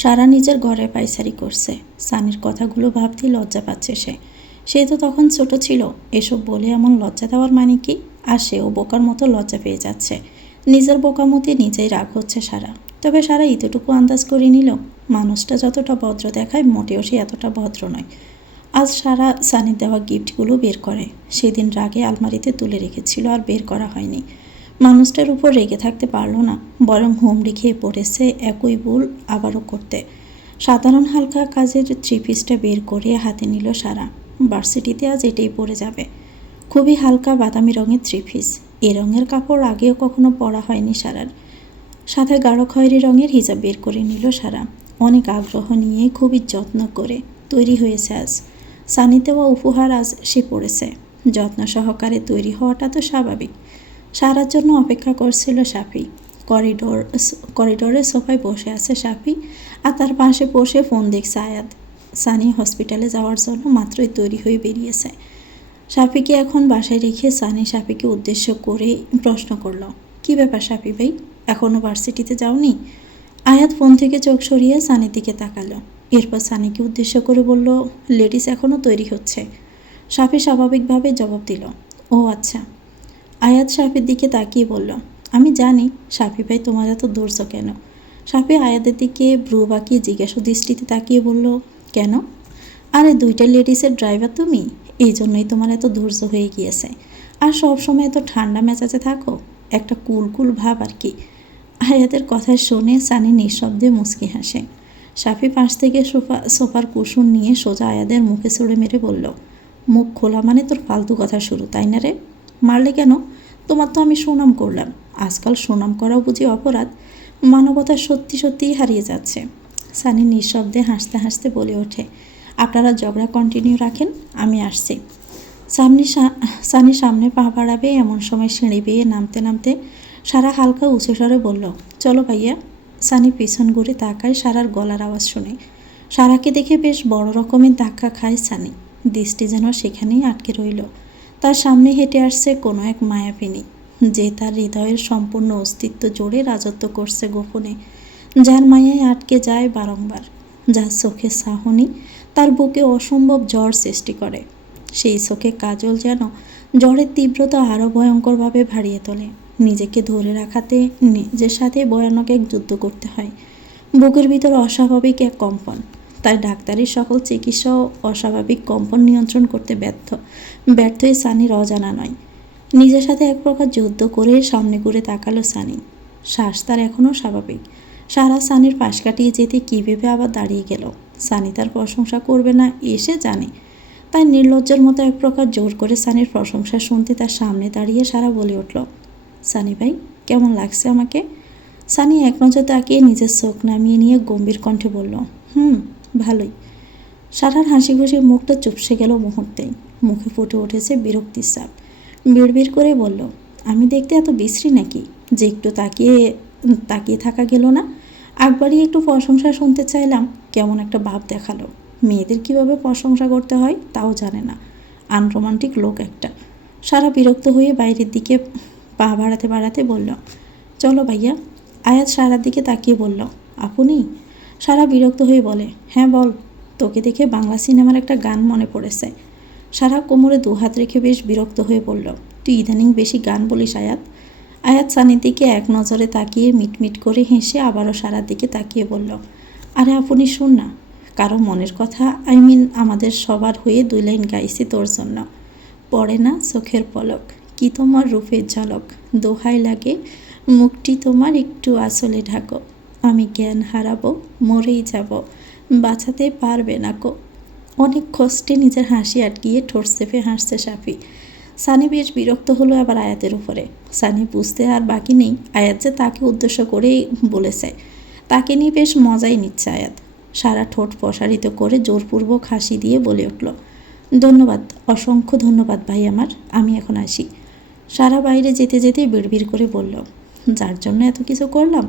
সারা নিজের ঘরে পায়চারি করছে। সানির কথাগুলো ভাবতেই লজ্জা পাচ্ছে সে তো তখন ছোট ছিল। এসব বলে এমন লজ্জা দেওয়ার মানে কি? আর সেও বোকার মতো লজ্জা পেয়ে যাচ্ছে। নিজের বোকামতি নিজেই রাগ হচ্ছে সারা। তবে সারা এতটুকু আন্দাজ করে নিল মানুষটা যতটা ভদ্র দেখায় মোটেও সে এতটা ভদ্র নয়। আজ সারা সানির দেওয়া গিফটগুলো বের করে। সেদিন রাগে আলমারিতে তুলে রেখেছিল আর বের করা হয়নি। মানুষটার উপর রেগে থাকতে পারলো না, বরং হুমড়ি খেয়ে পড়েছে একই ভুল আবারও করতে। সাধারণ হালকা কাজের থ্রি পিসটা বের করে হাতে নিল সারা। ভার্সিটিতে আজ এটাই পরে যাবে। খুবই হালকা বাদামি রঙের থ্রি পিস। এ রঙের কাপড় আগেও কখনো পরা হয়নি সারার। সাথে গাঢ় খয়েরি রঙের হিজাব বের করে নিল সারা। অনেক আগ্রহ নিয়ে খুবই যত্ন করে তৈরি হয়েছে আজ। সানি দেওয়া উপহার আজ সে পড়েছে। যত্ন সহকারে তৈরি হওয়াটা তো স্বাভাবিক। সারার জন্য অপেক্ষা করছিল সাফি। করিডোরে সোফায় বসে আছে সাফি, আর তার পাশে বসে ফোন দেখছে আয়াত। সানি হসপিটালে যাওয়ার জন্য মাত্রই তৈরি হয়ে বেরিয়েছে। সাফিকে এখন বাসায় রেখে সানি সাফিকে উদ্দেশ্য করে প্রশ্ন করল, কী ব্যাপার সাফি ভাই, এখনও ভার্সিটিতে যাওনি? আয়াত ফোন থেকে চোখ সরিয়ে সানির দিকে তাকালো। এরপর সানিকে উদ্দেশ্য করে বলল, লেডিস এখনও তৈরি হচ্ছে। সাফি স্বাভাবিকভাবে জবাব দিল, ও আচ্ছা। আয়াত সাফির দিকে তাকিয়ে বলল, আমি জানি সাফি ভাই তোমার এত ধৈর্য কেন। সাফি আয়াতের দিকে ভ্রু বাঁকিয়ে জিজ্ঞাসা দৃষ্টিতে তাকিয়ে বলল, কেন? আরে দুইটা লেডিসের ড্রাইভার তুমি, এই জন্যই তোমার এত ধৈর্য হয়ে গিয়েছে। আর সব সময় এত ঠান্ডা মেজাজে থাকো, একটা কুল ভাব আর কি। আয়াতের কথা শুনে সানি নিঃশব্দে মুচকি হাসে। সাফি পাশ থেকে সোফার কুশন নিয়ে সোজা আয়াদের মুখে ছুঁড়ে মেরে বলল, মুখ খোলা মানে তোর ফালতু কথা শুরু, তাই না রে? মারলে কেন? তোমার তো আমি সুনাম করলাম। আজকাল সুনাম করাও বুঝি অপরাধ? মানবতা সত্যি সত্যিই হারিয়ে যাচ্ছে। সানি নিঃশব্দে হাসতে হাসতে বলে ওঠে, আপনারা ঝগড়া কন্টিনিউ রাখেন, আমি আসছি। সানি সামনে পা বাড়াবে এমন সময় সিঁড়ি বেয়ে নামতে নামতে সারা হালকা উঁচু স্বরে বলল, চলো ভাইয়া। সানি পিছন ঘুরে তাকায় সারার গলার আওয়াজ শুনে। সারাকে দেখে বেশ বড় রকমের ধাক্কা খায় সানি। দৃষ্টি যেন সেখানেই আটকে রইল। তার সামনে হেঁটে আসছে কোনো এক মায়াবিনী, যে তার হৃদয়ের সম্পূর্ণ অস্তিত্ব জুড়ে রাজত্ব করছে গোপনে, যার মায়ায় আটকে যায় বারংবার, যার চোখে সাহনি তার বুকে অসম্ভব জ্বর সৃষ্টি করে। সেই চোখে কাজল যেন জ্বরের তীব্রতা আরও ভয়ঙ্করভাবে বাড়িয়ে তোলে। নিজেকে ধরে রাখাতে নিজের সাথে ভয়ানক এক যুদ্ধ করতে হয়। বুকের ভিতর অস্বাভাবিক এক কম্পন। তাই ডাক্তারের সকল চিকিৎসাও অস্বাভাবিক কম্পন নিয়ন্ত্রণ করতে ব্যর্থই সানির অজানা নয়। নিজের সাথে এক প্রকার যুদ্ধ করে সামনে ঘুরে তাকালো সানি। শ্বাস তার এখনও স্বাভাবিক। সারা সানির পাশ কাটিয়ে যেতে কী ভেবে আবার দাঁড়িয়ে গেল। সানি তার প্রশংসা করবে না এসে জানে, তাই নির্লজ্জের মতো এক প্রকার জোর করে সানির প্রশংসা শুনতে তার সামনে দাঁড়িয়ে সারা বলে উঠল, সানি ভাই কেমন লাগছে আমাকে? সানি এক নজর তাকিয়ে নিজের চোখ নামিয়ে নিয়ে গম্ভীর কণ্ঠে বলল, ভালোই। সারার হাসি খুশি মুখটা চুপসে গেল মুহূর্তেই। মুখে ফুটে উঠেছে বিরক্তির ছাপ। বিড়বিড় করে বলল, আমি দেখতে এত বিশ্রী নাকি যে একটু তাকিয়ে থাকা গেল না? একবারই একটু প্রশংসা শুনতে চাইলাম, কেমন একটা ভাব দেখালো। মেয়েদের কিভাবে প্রশংসা করতে হয় তাও জানে না, আনরোমান্টিক লোক একটা। সারা বিরক্ত হয়ে বাইরের দিকে পা বাড়াতে বাড়াতে বলল, চলো ভাইয়া। আয়াত সারার দিকে তাকিয়ে বলল, আপনি? সারা বিরক্ত হয়ে বলে, হ্যাঁ বল। তোকে দেখে বাংলা সিনেমার একটা গান মনে পড়েছে। সারা কোমরে দুহাত রেখে বেশ বিরক্ত হয়ে বলল, তুই ইদানিং বেশি গান বলিস আয়াত। আয়াত সানির দিকে এক নজরে তাকিয়ে মিটমিট করে হেসে আবারও সারার দিকে তাকিয়ে বলল, আরে আপনি শুন না, কারো মনের কথা আমাদের সবার হয়ে 2 লাইন গাইছি তোর জন্য। পড়ে না চোখের পলক, কি তোমার রূপের ঝলক, দোহাই লাগে মুখটি তোমার একটু আঁচলে ঢাকো, আমি জ্ঞান হারাবো মরেই যাব, বাঁচাতে পারবে না কো। অনেক কষ্টে নিজের হাসি আটকিয়ে ঠোঁট চেপে হাসছে সাফি। সানি বেশ বিরক্ত হলো আবার আয়াতের উপরে। সানি বুঝতে আর বাকি নেই আয়াত যে তাকে উদ্দেশ্য করেই বলেছে। তাকে নিয়ে বেশ মজাই নিচ্ছে আয়াত। সারা ঠোঁট প্রসারিত করে জোরপূর্বক হাসি দিয়ে বলে উঠল, ধন্যবাদ, অসংখ্য ধন্যবাদ ভাই আমার, আমি এখন আসি। সারা বাইরে যেতে যেতে বিড়বিড় করে বলল, যার জন্য এত কিছু করলাম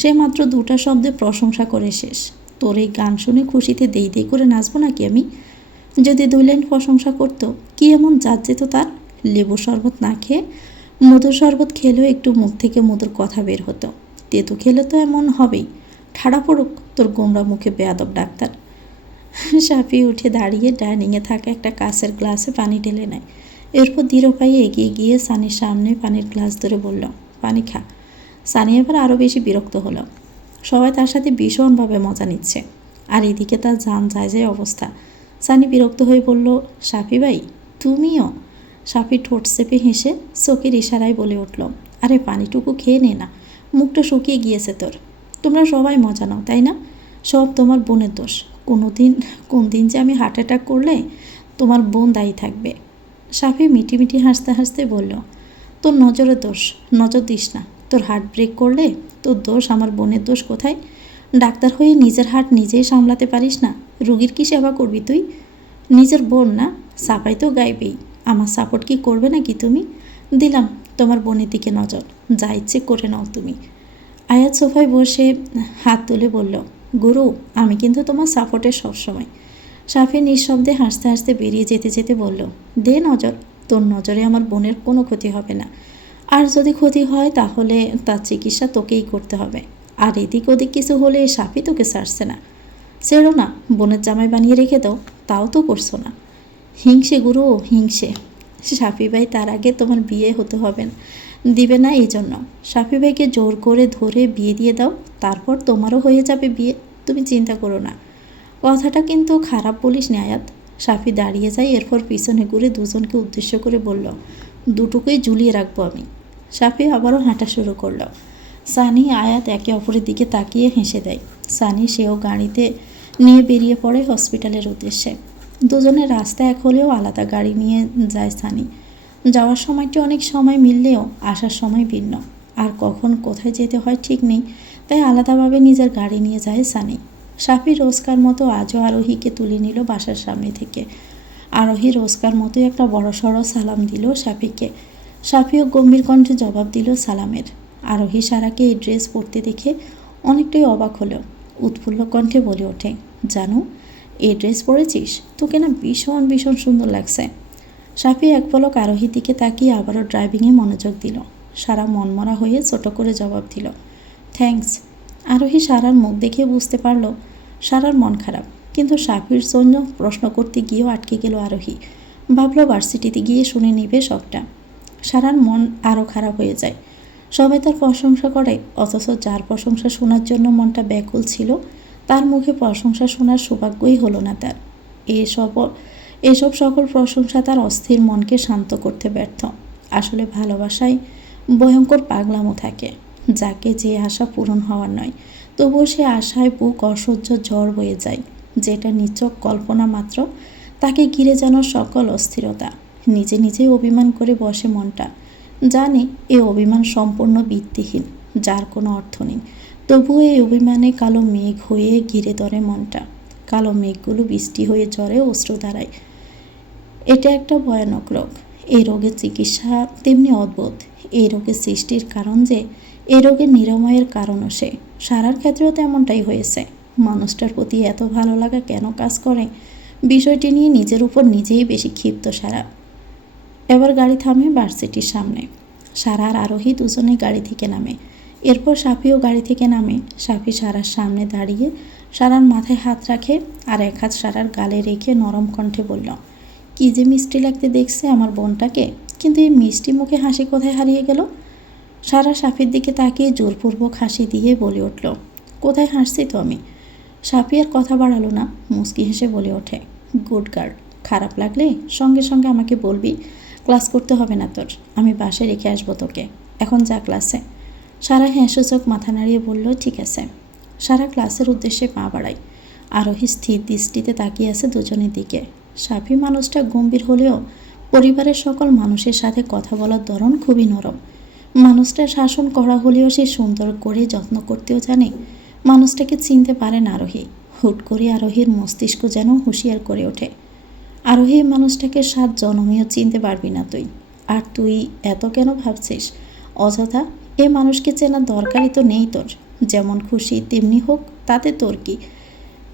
সে মাত্র 2টা শব্দে প্রশংসা করে শেষ। তোর এই গান শুনে খুশিতে দেই দেই করে নাচবো নাকি আমি? যদি 2 লাইন প্রশংসা করতো কি এমন জাত যেত তার? লেবু শরবত না খেয়ে মধুর শরবত খেলেও একটু মুখ থেকে মধুর কথা বের হতো। তেতো খেলে তো এমন হবেই। ঠাড়া পড়ুক তোর গোমরা মুখে বেয়াদব ডাক্তার। সাফি উঠে দাঁড়িয়ে ডাইনিংয়ে থাকা একটা কাঁচের গ্লাসে পানি ঢেলে নেয়। এরপর ধীর পায়ে এগিয়ে গিয়ে সানির সামনে পানির গ্লাস ধরে বলল, পানি খা। সানি এবার আরও বেশি বিরক্ত হলো। সবাই তার সাথে ভীষণভাবে মজা নিচ্ছে, আর এদিকে তার জান যায় যায় অবস্থা। সানি বিরক্ত হয়ে বলল, সাফি ভাই তুমিও? সাফি ঠোঁট চেপে হেসে চোখের ইশারায় বলে উঠল, আরে পানিটুকু খেয়ে নে না, মুখটা শুকিয়ে গিয়েছে তোর। তোমরা সবাই মজা নাও তাই না? সব তোমার বোনের দোষ। কোন দিন যে আমি হার্ট অ্যাটাক করলে তোমার বোন দায়ী থাকবে। সাফি মিটি মিটি হাসতে হাসতে বলল, তোর নজরের দোষ, নজর দিস না। তোর হার্ট ব্রেক করলে তোর দোষ, আমার বোনের দোষ কোথায়? ডাক্তার হয়ে নিজের হার্ট নিজেই সামলাতে পারিস না, রুগীর কি সেবা করবি তুই? নিজের বোন না, সাফাই তো গাইবেই। আমার সাপোর্ট কি করবে নাকি তুমি? দিলাম তোমার বোনের দিকে নজর, যা ইচ্ছে করে নাও তুমি। আয়াত সোফায় বসে হাত তুলে বলল, গুরু আমি কিন্তু তোমার সাপোর্টের সবসময়। সাফি নিঃশব্দে হাসতে হাসতে বেরিয়ে যেতে যেতে বলল, দে নজর, তোর নজরে আমার বোনের কোনো ক্ষতি হবে না। আর যদি ক্ষতি হয় তাহলে তার চিকিৎসা তোকেই করতে হবে। আর এদিক ওদিক কিছু হলে সাফি তোকে ছাড়ছে না। ছেড়ো না, বোনের জামাই বানিয়ে রেখে দাও, তাও তো করছো না। হিংসে গুরু, হিংসে। সাফি ভাই তার আগে তোমার বিয়ে হতে হবে না, দিবে না, এই জন্য সাফি ভাইকে জোর করে ধরে বিয়ে দিয়ে দাও, তারপর তোমারও হয়ে যাবে বিয়ে, তুমি চিন্তা করো না। কথাটা কিন্তু খারাপ বলিস নি আয়াত। সাফি দাঁড়িয়ে যায়, এরপর পিছনে ঘুরে দুজনকে উদ্দেশ্য করে বলল, দুটোকেই ঝুলিয়ে রাখবো আমি। সাফি আবারও হাঁটা শুরু করলো। সানি আয়াত একে অপরের দিকে তাকিয়ে হেসে দেয়। সানি সেও গাড়িতে নিয়ে বেরিয়ে পড়ে হসপিটালের উদ্দেশ্যে। দুজনের রাস্তা এক হলেও আলাদা গাড়ি নিয়ে যায় সানি। যাওয়ার সময়টি অনেক সময় মিললেও আসার সময় ভিন্ন, আর কখন কোথায় যেতে হয় ঠিক নেই, তাই আলাদাভাবে নিজের গাড়ি নিয়ে যায় সানি। সাফি রোজকার মতো আজও আরোহীকে তুলে নিল বাসার সামনে থেকে। আরোহী রোজকার মতোই একটা বড়সড় সালাম দিল সাফিকে। সাফিও গম্ভীর কণ্ঠে জবাব দিল সালামের। আরোহী সারাকে এই ড্রেস পরতে দেখে অনেকটাই অবাক হলো। উৎফুল্ল কণ্ঠে বলে ওঠে, জানো এই ড্রেস পরেছিস, তোকে না ভীষণ ভীষণ সুন্দর লাগছে। সাফি এক পলক আরোহীর দিকে তাকিয়ে আবারও ড্রাইভিংয়ে মনোযোগ দিল। সারা মনমরা হয়ে ছোট করে জবাব দিল, থ্যাঙ্কস। আরোহী সারার মুখ দেখে বুঝতে পারল সারার মন খারাপ, কিন্তু সাফির জন্য প্রশ্ন করতে গিয়েও আটকে গেল আরোহী। ভাবল ভার্সিটিতে গিয়ে শুনে নিবে সবটা। সারার মন আরও খারাপ হয়ে যায়। সবাই তার প্রশংসা করে, অথচ যার প্রশংসা শোনার জন্য মনটা ব্যাকুল ছিল তার মুখে প্রশংসা শোনার সৌভাগ্যই হলো না তার। এসব সকল প্রশংসা তার অস্থির মনকে শান্ত করতে ব্যর্থ। আসলে ভালোবাসায় ভয়ঙ্কর পাগলামো থাকে, যাকে যে আশা পূরণ হওয়ার নয়, তবুও সে আশায় বুক অসহ্য ঝড় বয়ে যায়। যেটা নিছক কল্পনা মাত্র, তাকে ঘিরে যেন সকল অস্থিরতা। নিজে নিজেই অভিমান করে বসে মনটা, জানে এ অভিমান সম্পূর্ণ ভিত্তিহীন, যার কোনো অর্থ নেই। তবুও এই অভিমানে কালো মেঘ হয়ে ঘিরে ধরে মনটা। কালো মেঘগুলো বৃষ্টি হয়ে ঝরে অশ্রু ধারায়। এটা একটা ভয়ানক রোগ। এই রোগের চিকিৎসা তেমনি অদ্ভুত। এই রোগের সৃষ্টির কারণ যে, এই রোগের নিরাময়ের কারণও সে। সারার ক্ষেত্রেও তেমনটাই হয়েছে। মানুষটার প্রতি এত ভালো লাগা কেন কাজ করে, বিষয়টি নিয়ে নিজের উপর নিজেই বেশি ক্ষিপ্ত সারা। এবার গাড়ি থামে ভার্সিটির সামনে। সারা আর আরোহী দুজনেই গাড়ি থেকে নামে। এরপর সাফিও গাড়ি থেকে নামে। সাফি সারার সামনে দাঁড়িয়ে সারার মাথায় হাত রাখে, আর এক হাত সারার গালে রেখে নরম কণ্ঠে বলল, কী যে মিষ্টি লাগতে দেখছে আমার বোনটাকে, কিন্তু এই মিষ্টি মুখে হাসি কোথায় হারিয়ে গেল? সারা সাফির দিকে তাকিয়ে জোরপূর্বক হাসি দিয়ে বলে উঠল, কোথায় হাসছি তো আমি? সাফি আর কথা বাড়ালো না, মুচকি হেসে বলে ওঠে, গুড গার্ল। খারাপ লাগলে সঙ্গে সঙ্গে আমাকে বলবি, ক্লাস করতে হবে না তোর, আমি বাসায় রেখে আসবো তোকে। এখন যা ক্লাসে। সারা হ্যাঁসূচক মাথা নাড়িয়ে বলল, ঠিক আছে। সারা ক্লাসের উদ্দেশ্যে পা বাড়ায়। আরোহী স্থির দৃষ্টিতে তাকিয়ে আছে দুজনের দিকে। সাফি মানুষটা গম্ভীর হলেও পরিবারের সকল মানুষের সাথে কথা বলার ধরন খুবই নরম। মানুষটা শাসন করা হলেও সে সুন্দর করে যত্ন করতেও জানে। মানুষটাকে চিনতে পারেন আরোহী। হুট করে আরোহীর মস্তিষ্ক যেন হুঁশিয়ার করে ওঠে, আরোহী মানুষটাকে 7 জনমেও চিনতে পারবি না তুই। আর তুই এত কেন ভাবছিস অযথা? এ মানুষকে চেনার দরকারই তো নেই তোর। যেমন খুশি তেমনি হোক, তাতে তোর কি?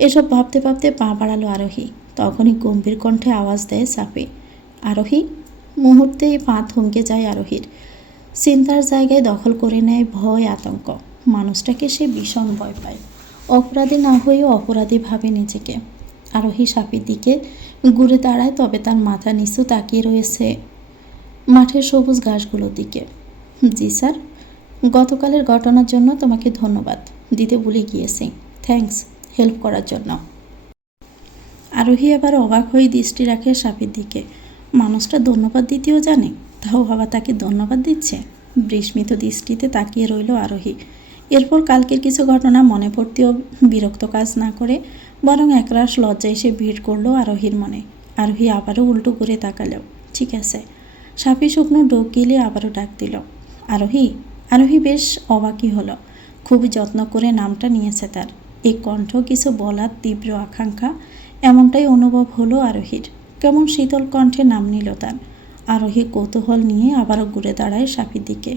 এসব ভাবতে ভাবতে পা বাড়ালো আরোহী। তখনই গম্ভীর কণ্ঠে আওয়াজ দেয় সাফি, আরোহী। মুহূর্তেই পা থমকে যায় আরোহীর। চিন্তার জায়গায় দখল করে নেয় ভয়, আতঙ্ক। মানুষটাকে সে ভীষণ ভয় পায়। অপরাধী না হয়েও অপরাধী ভাবে নিজেকে। আরোহী সাফির দিকে ঘুরে দাঁড়ায়, তবে তার মাথা নিচু তাকিয়ে রয়েছে মাঠের সবুজ ঘাসগুলোর দিকে। জি স্যার, গতকালের ঘটনার জন্য তোমাকে ধন্যবাদ দিতে ভুলে গিয়েছি। থ্যাঙ্কস হেল্প করার জন্য। আরোহী আবার অবাক হয়ে দৃষ্টি রাখে সাফির দিকে। মানুষটা ধন্যবাদ দিতেও জানে, তাও বাবা তাকে ধন্যবাদ দিচ্ছে। বিস্মিত দৃষ্টিতে তাকিয়ে রইল আরোহী। এরপর কালকের কিছু ঘটনা মনে পড়তেও বিরক্ত কাজ না করে বরং একরাশ লজ্জা এসে ভিড় করলো আরোহীর মনে। আরোহী আবারও উল্টো করে তাকালো। ঠিক আছে। সাফি শুকনো ডোক গিলে আবারও ডাক দিল, আরোহী। আরোহী বেশ অবাকই হলো। খুবই যত্ন করে নামটা নিয়েছে তার। এই কণ্ঠ কিছু বলার তীব্র আকাঙ্ক্ষা, এমনটাই অনুভব হলো আরোহীর। কেমন শীতল কণ্ঠে নাম নিল তার। আরোহী কৌতূহল নিয়ে আবারও ঘুরে দাঁড়ায় সাফির দিকে।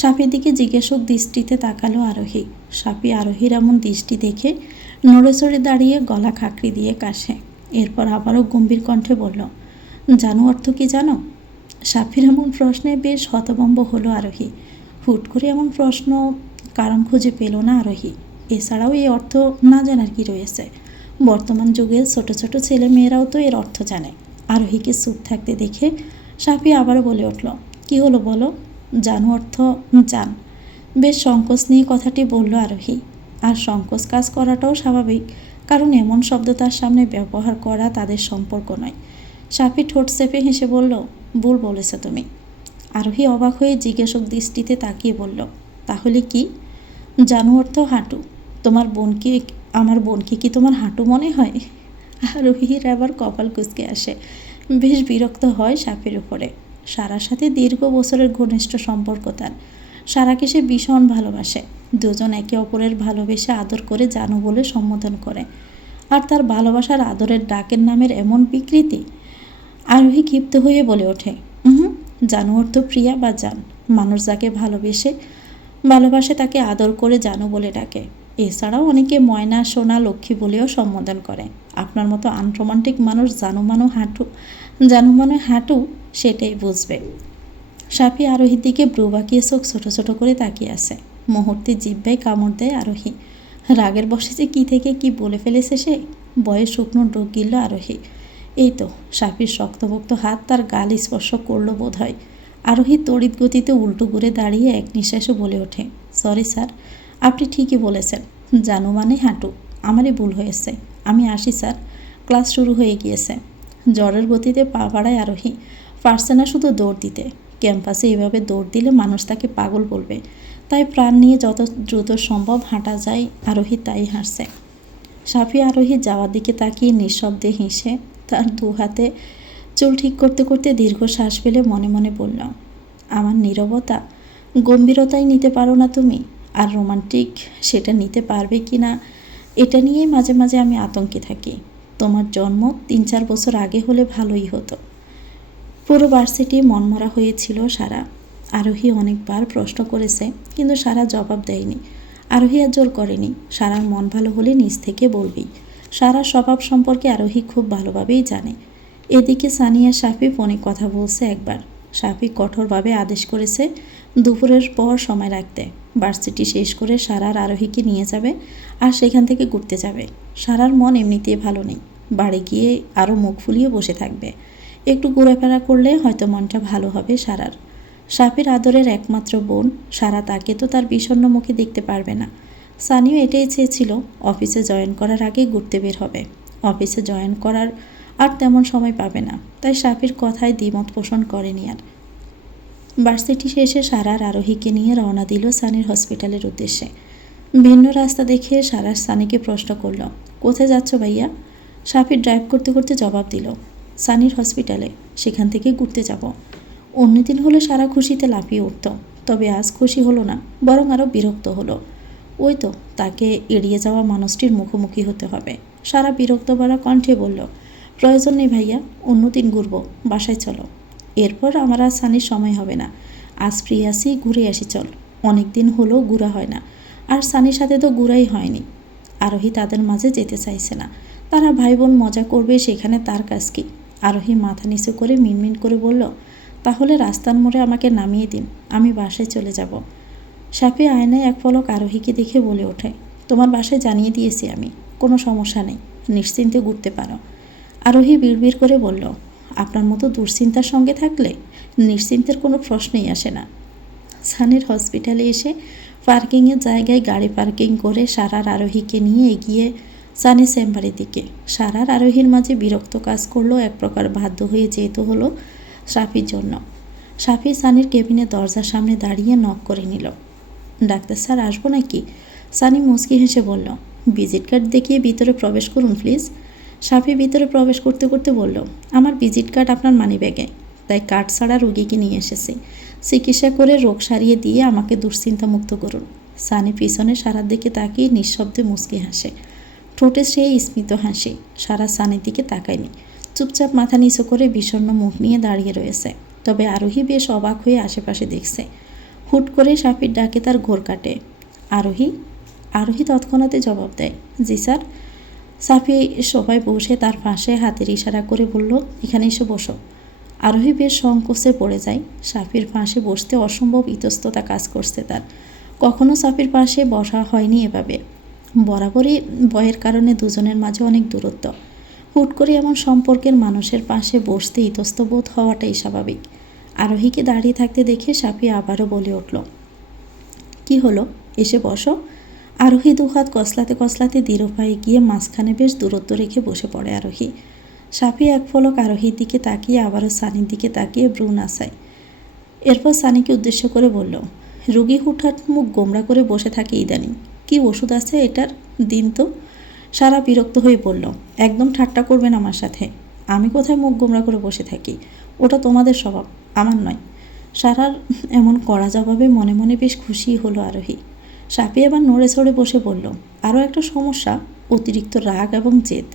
সাফির দিকে জিজ্ঞাসক দৃষ্টিতে তাকালো আরোহী। সাফি আরোহীর এমন দৃষ্টি দেখে নড়ে চড়ে দাঁড়িয়ে গলা খাঁকড়ি দিয়ে কাশে। এরপর আবারও গম্ভীর কণ্ঠে বলল, জানো অর্থ কি জানো? সাফির এমন প্রশ্নে বেশ হতভম্ব হলো আরোহী। হুট করে এমন প্রশ্ন কারণ খুঁজে পেল না আরোহী। এছাড়াও এই অর্থ না জানার কি রয়েছে? বর্তমান যুগের ছোট ছোট ছেলে মেয়েরাও তো এর অর্থ জানে। আরোহীকে চুপ থাকতে দেখে সাফি আবারও বলে উঠল, কি হলো বলো? জানো অর্থ জান। বেশ সংকোচ নিয়ে কথাটি বলল আরোহী। আর সংকোচ কাজ করাটাও স্বাভাবিক, কারণ এমন শব্দ তার সামনে ব্যবহার করা তাদের সম্পর্ক নয়। সাফি ঠোঁট চেপে হেসে বলল, ভুল বলেছ তুমি। আরোহী অবাক হয়ে জিজ্ঞাসক দৃষ্টিতে তাকিয়ে বলল, তাহলে কি? জানো অর্থ হাঁটু। তোমার বোনকে আমার বোনকে কি তোমার হাঁটু মনে হয়? আরোহীর আবার কপাল কুঁচকে আসে। বেশ বিরক্ত হয় সাফির উপরে। সারার সাথে দীর্ঘ বছরের ঘনিষ্ঠ সম্পর্ক তার। সারাকে সে ভীষণ ভালোবাসে। দুজন একে অপরের ভালোবেসে আদর করে জানো বলে সম্বোধন করে। আর তার ভালোবাসার আদরের ডাকের নামের এমন বিকৃতি। আরোহী ক্ষিপ্ত হয়ে বলে ওঠে, জানো অর্থ প্রিয়া বা জান। মানুষ যাকে ভালোবাসে তাকে আদর করে জানো বলে ডাকে। এছাড়াও অনেকে ময়না, সোনা, লক্ষ্মী বলেও সম্বোধন করে। আপনার মতো আনরোমান্টিক মানুষ জানো হাঁটু সেটাই বুঝবে। সাফি আরোহীর দিকে ব্রু বাঁকিয়ে চোখ ছোট ছোট করে তাকিয়ে আছে। মুহূর্তে জিহ্বায় কামড় দেয় আরোহী। রাগের বশে যে কী থেকে কি বলে ফেলেছে সে। বয়ে শুকনো ডোক গিলল আরোহী। এই তো সাফির শক্তপোক্ত হাত তার গাল স্পর্শ করলো বোধ হয়। আরোহী তড়িৎ গতিতে উল্টো ঘুরে দাঁড়িয়ে এক নিঃশ্বাসে বলে ওঠে, সরি স্যার, আপনি ঠিকই বলেছেন। জানো মানে হাঁটু। আমারই ভুল হয়েছে। আমি আসি স্যার, ক্লাস শুরু হয়ে গিয়েছে। জ্বরের গতিতে পা বাড়ায় আরোহী। পারছে না শুধু দৌড় দিতে। ক্যাম্পাসে এভাবে দৌড় দিলে মানুষ তাকে পাগল বলবে। তাই প্রাণ নিয়ে যত দ্রুত সম্ভব হাঁটা যায়, আরোহী তাই হাঁটছে। সাফি আরোহী যাওয়ার দিকে তাকিয়ে নিঃশব্দে হেসে তার দু হাতে চুল ঠিক করতে করতে দীর্ঘ শ্বাস ফেলে মনে মনে বলল, আমার নীরবতা গম্ভীরতাই নিতে পারো না তুমি। আর রোমান্টিক সেটা নিতে পারবে কি না এটা নিয়েই মাঝে মাঝে আমি আতঙ্কে থাকি। তোমার জন্ম 3-4 বছর আগে হলে ভালোই হতো। পুরো ভার্সিটি মনমরা হয়েছিল সারা। আরোহী অনেকবার প্রশ্ন করেছে, কিন্তু সারা জবাব দেয়নি। আরোহী আর জোর করেনি। সারার মন ভালো হলে নিজ থেকে বলবেই। সারার স্বভাব সম্পর্কে আরোহী খুব ভালোভাবেই জানে। এদিকে সানিয়া সাফি ফোনে কথা বলছে একবার। সাফি কঠোরভাবে আদেশ করেছে দুপুরের পর সময় রাখতে। ভার্সিটি শেষ করে সারার আরোহীকে নিয়ে যাবে আর সেখান থেকে ঘুরতে যাবে। সারার মন এমনিতেই ভালো নেই। বাড়ি গিয়ে আরও মুখ ফুলিয়ে বসে থাকবে। একটু ঘোরাফেরা করলে হয়তো মনটা ভালো হবে সারার। সাফির আদরের একমাত্র বোন সারা, তাকে তো তার বিষণ্ণ মুখে দেখতে পারবে না। সানিও এটাই চেয়েছিল, অফিসে জয়েন করার আগে ঘুরতে বের হবে। অফিসে জয়েন করার আর তেমন সময় পাবে না, তাই সাফির কথায় দ্বিমত পোষণ করেনি আর। ভার্সিটি শেষে সারার আরোহীকে নিয়ে রওনা দিল সানির হসপিটালের উদ্দেশ্যে। ভিন্ন রাস্তা দেখে সারা সানিকে প্রশ্ন করল, কোথায় যাচ্ছ ভাইয়া? সাফি ড্রাইভ করতে করতে জবাব দিল, সানির হসপিটালে, সেখান থেকে ঘুরতে যাব। অন্যদিন হলে সারা খুশিতে লাফিয়ে উঠত, তবে আজ খুশি হলো না, বরং আরও বিরক্ত হলো। ওই তো তাকে এড়িয়ে যাওয়া মানুষটির মুখোমুখি হতে হবে। সারা বিরক্ত ভরা কণ্ঠে বলল, প্রয়োজন নেই ভাইয়া, অন্যদিন ঘুরবো, বাসায় চলো। এরপর আমার আর সানির সময় হবে না। আজ ফ্রি আসি, ঘুরে আসি চল। অনেক দিন হলো ঘোরা হয় না, আর সানির সাথে তো ঘোরাই হয়নি। আরোহী তাদের মাঝে যেতে চাইছে না। তারা ভাই বোন মজা করবে, সেখানে তার কাজ কি? আরোহী মাথা নিচু করে মিনমিন করে বলল, তাহলে রাস্তার মোড়ে আমাকে নামিয়ে দিন, আমি বাসায় চলে যাব। সাফি আয়নায় এক পলক আরোহীকে দেখে বলে ওঠে, তোমার বাসায় জানিয়ে দিয়েছি আমি, কোনো সমস্যা নেই, নিশ্চিন্তে ঘুরতে পারো। আরোহী বিড়বিড় করে বলল, আপনার মতো দুশ্চিন্তার সঙ্গে থাকলে নিশ্চিন্তের কোনো প্রশ্নই আসে না। সানির হসপিটালে এসে পার্কিংয়ের জায়গায় গাড়ি পার্কিং করে সারার আরোহীকে নিয়ে এগিয়ে সানি চেম্বারের দিকে। সারার আরোহীর মাঝে বিরক্ত কাজ করলো, এক প্রকার বাধ্য হয়ে যেতে হলো সাফির জন্য। সাফি সানির কেবিনের দরজার সামনে দাঁড়িয়ে নক করে নিল। ডাক্তার স্যার আসবো নাকি? সানি মুচকি হেসে বলল, ভিজিট কার্ড দেখিয়ে ভিতরে প্রবেশ করুন প্লিজ। সাফি ভিতরে প্রবেশ করতে করতে বলল, আমার ভিজিট কার্ড আপনার মানিব্যাগে, তাই কার্ড ছাড়া রোগীকে নিয়ে এসেছি। চিকিৎসা করে রোগ সারিয়ে দিয়ে আমাকে দুশ্চিন্তামুক্ত করুন। সানি পিছনে সারার দিকে তাকিয়ে নিঃশব্দে মুচকি হাসে, ঠোঁটে সেই স্মিত হাসি। সারা সানির দিকে তাকায়নি, চুপচাপ মাথা নিচু করে বিষণ্ণ মুখ নিয়ে দাঁড়িয়ে রয়েছে। তবে আরোহী বেশ অবাক হয়ে আশেপাশে দেখছে। হুট করে সাফির ডাকে তার ঘোর কাটে। আরোহী? আরোহী তৎক্ষণাতে জবাব দেয়, জি স্যার। সাফি সবাই বসে তার পাশে হাতের ইশারা করে বলল, এখানে এসে বসো। আরোহী বেশ সংকোচে পড়ে যায়। সাফির পাশে বসতে অসম্ভব ইতস্ততা কাজ করছে তার। কখনো সাফির পাশে বসা হয়নি এভাবে। বরাবরই ভয়ের কারণে দুজনের মাঝে অনেক দূরত্ব। হুট করে এমন সম্পর্কের মানুষের পাশে বসতে ইতস্তবোধ হওয়াটাই স্বাভাবিক। আরোহীকে দাঁড়িয়ে থাকতে দেখে সাফি আবারও বলে উঠল, কি হলো, এসে বসো। আরোহী দুহাত কসলাতে কসলাতে দৃঢ় পায়ে গিয়ে মাঝখানে বেশ দূরত্ব রেখে বসে পড়ে আরোহী। সাফি এক পলক আরোহীর দিকে তাকিয়ে আবারও সানির দিকে তাকিয়ে ব্রু নাচায়। এরপর সানিকে উদ্দেশ্য করে বলল, রুগী হুটহাট মুখ গোমরা করে বসে থাকে ইদানিং, কি ওষুধ আছে এটার, দিন তো। সারা বিরক্ত হয়ে বলল, একদম ঠাট্টা করবেন আমার সাথে, আমি কোথায় মুখ গোমরা করে বসে থাকি, ওটা তোমাদের স্বভাব, আমার নয়। সারার এমন কড়া জবাবে মনে মনে বেশ খুশি হলো আরোহী। সাপি এবার নড়ে চড়ে বসে বলল, আরও একটা সমস্যা, অতিরিক্ত রাগ এবং জেদ।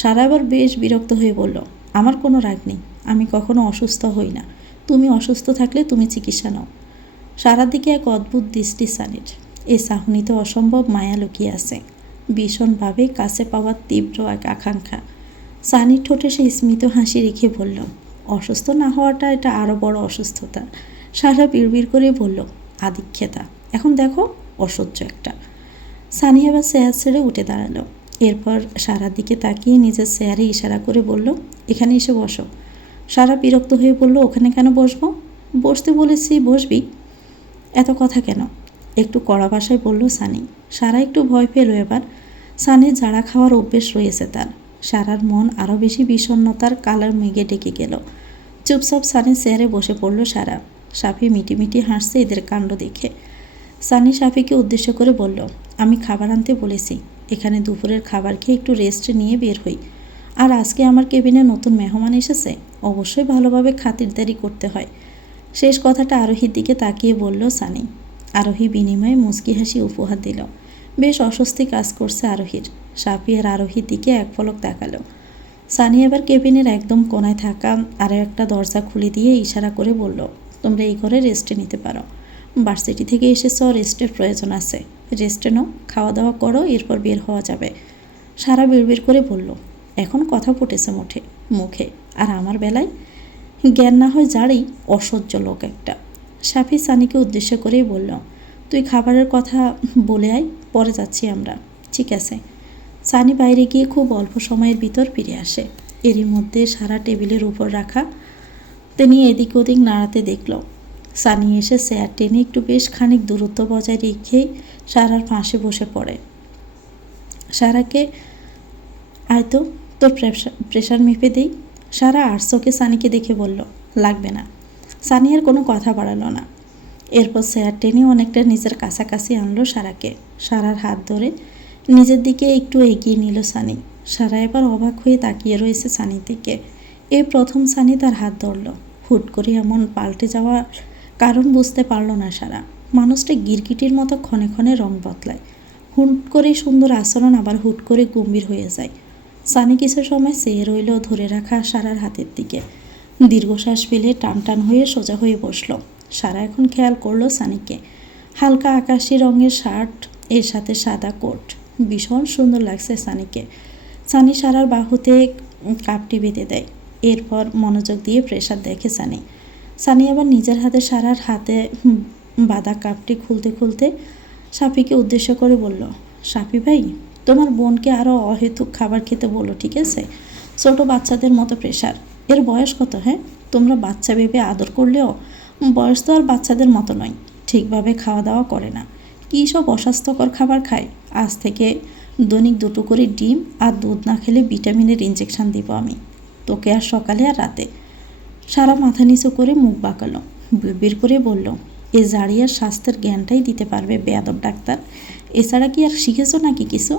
সারা এবার বেশ বিরক্ত হয়ে বলল, আমার কোনো রাগ নেই, আমি কখনো অসুস্থ হই না, তুমি অসুস্থ থাকলে তুমি চিকিৎসা নাও। সারার দিকে এক অদ্ভুত দৃষ্টি সানির। এ চাহনিতে অসম্ভব মায়া লুকিয়ে আছে, ভীষণভাবে কাছে পাওয়ার তীব্র এক আকাঙ্ক্ষা। সানির ঠোঁটে সে স্মিত হাসি রেখে বলল, অসুস্থ না হওয়াটা এটা আরও বড় অসুস্থতা। সারা বিড়বিড় করে বলল, আদিক্ষেতা, এখন দেখো, অসহ্য একটা। সানি এবার চেয়ার ছেড়ে উঠে দাঁড়ালো। এরপর সারার দিকে তাকিয়ে নিজের চেয়ারে ইশারা করে বলল, এখানে এসে বসো। সারা বিরক্ত হয়ে বলল, ওখানে কেন বসবো? বসতে বলেছি, বসবি। এত কথা কেন? একটু কড়া ভাষায় বলল সানি। সারা একটু ভয় পেল এবার। সানির জাড়া খাওয়ার অভ্যেস রয়েছে তার। সারার মন আরও বেশি বিষণ্ণতার কালার মেঘে ডেকে গেল। চুপচাপ সানির চেয়ারে বসে পড়ল সারা। সাফি মিটিমিটি হাসছে এদের কাণ্ড দেখে। সানি সাফিকে উদ্দেশ্য করে বলল, আমি খাবার আনতে বলেছি, এখানে দুপুরের খাবার খেয়ে একটু রেস্ট নিয়ে বের হই। আর আজকে আমার কেবিনে নতুন মেহমান এসেছে, অবশ্যই ভালোভাবে খাতিরদারি করতে হয়। শেষ কথাটা আরোহীর দিকে তাকিয়ে বলল সানি। আরোহী বিনিময়ে মুচকি হাসি উপহার দিল। বেশ অস্বস্তি কাজ করছে আরোহীর। সাফি আর আরোহীর দিকে এক পলক তাকালো। সানি এবার কেবিনের একদম কোনায় থাকা আরও একটা দরজা খুলে দিয়ে ইশারা করে বলল, তোমরা এই ঘরে রেস্টে নিতে পারো। ভার্সিটি থেকে এসেছ, রেস্টের প্রয়োজন আছে, রেস্টে নাও, খাওয়া দাওয়া করো, এরপর বের হওয়া যাবে। সারা বিড়বিড় করে বলল, এখন কথা ফুটেছে মুখে, আর আমার বেলায় জ্ঞান না হয় যারই, অসহ্য লোক একটা। সাফি সানিকে উদ্দেশ্য করেই বলল, তুই খাবারের কথা বলে আয়, পরে যাচ্ছি আমরা। ঠিক আছে। সানি বাইরে গিয়ে খুব অল্প সময়ের ভিতর ফিরে আসে। এরই মধ্যে সারা টেবিলের উপর রাখা তিনি এদিক ওদিক নাড়াতে দেখল। সানি এসে চেয়ার টেনে একটু বেশ খানিক দূরত্ব বজায় রেখেই সারার পাশে বসে পড়ে। সারাকে, আয় তো, তোর প্রেশার মেপে দেই। সারা আর্টসকে সানিকে দেখে বলল, লাগবে না। সানি আর কোনো কথা বাড়ালো না। এরপর চেয়ার টেনে অনেকটা নিজের কাছাকাছি আনলো সারাকে। সারার হাত ধরে নিজের দিকে একটু এগিয়ে নিল সানি। সারা এবার অবাক হয়ে তাকিয়ে রয়েছে সানির দিকে। এই প্রথম সানি তার হাত ধরল। হুট করে এমন পাল্টে যাওয়ার কারণ বুঝতে পারল না সারা। মানুষটা গিরগিটির মতো ক্ষণে ক্ষণে রং বদলায়। হুট করে সুন্দর আচরণ, আবার হুট করে গম্ভীর হয়ে যায়। সানি কিছু সময় চেয়ে রইল ধরে রাখা সারার হাতের দিকে। দীর্ঘশ্বাস ফেলে টান টান হয়ে সোজা হয়ে বসল। সারা এখন খেয়াল করলো সানিকে। হালকা আকাশি রঙের শার্ট, এর সাথে সাদা কোট, ভীষণ সুন্দর লাগছে সানিকে। সানি সারার বাহুতে কাপটি বেঁধে দেয়। এরপর মনোযোগ দিয়ে প্রেশার দেখে সানি। সানি আবার নিজের হাতে সারার হাতে বাঁধা কাপটি খুলতে খুলতে সাফিকে উদ্দেশ্য করে বলল, সাফি ভাই, তোমার বোনকে আরও অহেতুক খাবার খেতে বলো, ঠিক আছে? ছোট বাচ্চাদের মতো প্রেশার। এর বয়স কত? হ্যাঁ, তোমরা বাচ্চা ভেবে আদর করলেও বয়স তো আর বাচ্চাদের মতো নয়। ঠিকভাবে খাওয়া দাওয়া করে না, কী সব অস্বাস্থ্যকর খাবার খায়। আজ থেকে দৈনিক 2টো করে ডিম আর দুধ না খেলে ভিটামিনের ইঞ্জেকশন দিব আমি তোকে, আর সকালে আর রাতে। সারা মাথা নিচু করে মুখ বাঁকালো, বিড়বিড় করে বলল, এ জারিয়ার স্বাস্থ্যের জ্ঞানটাই দিতে পারবে বেয়াদব ডাক্তার। এছাড়া কি আর শিখেছো নাকি কিছু?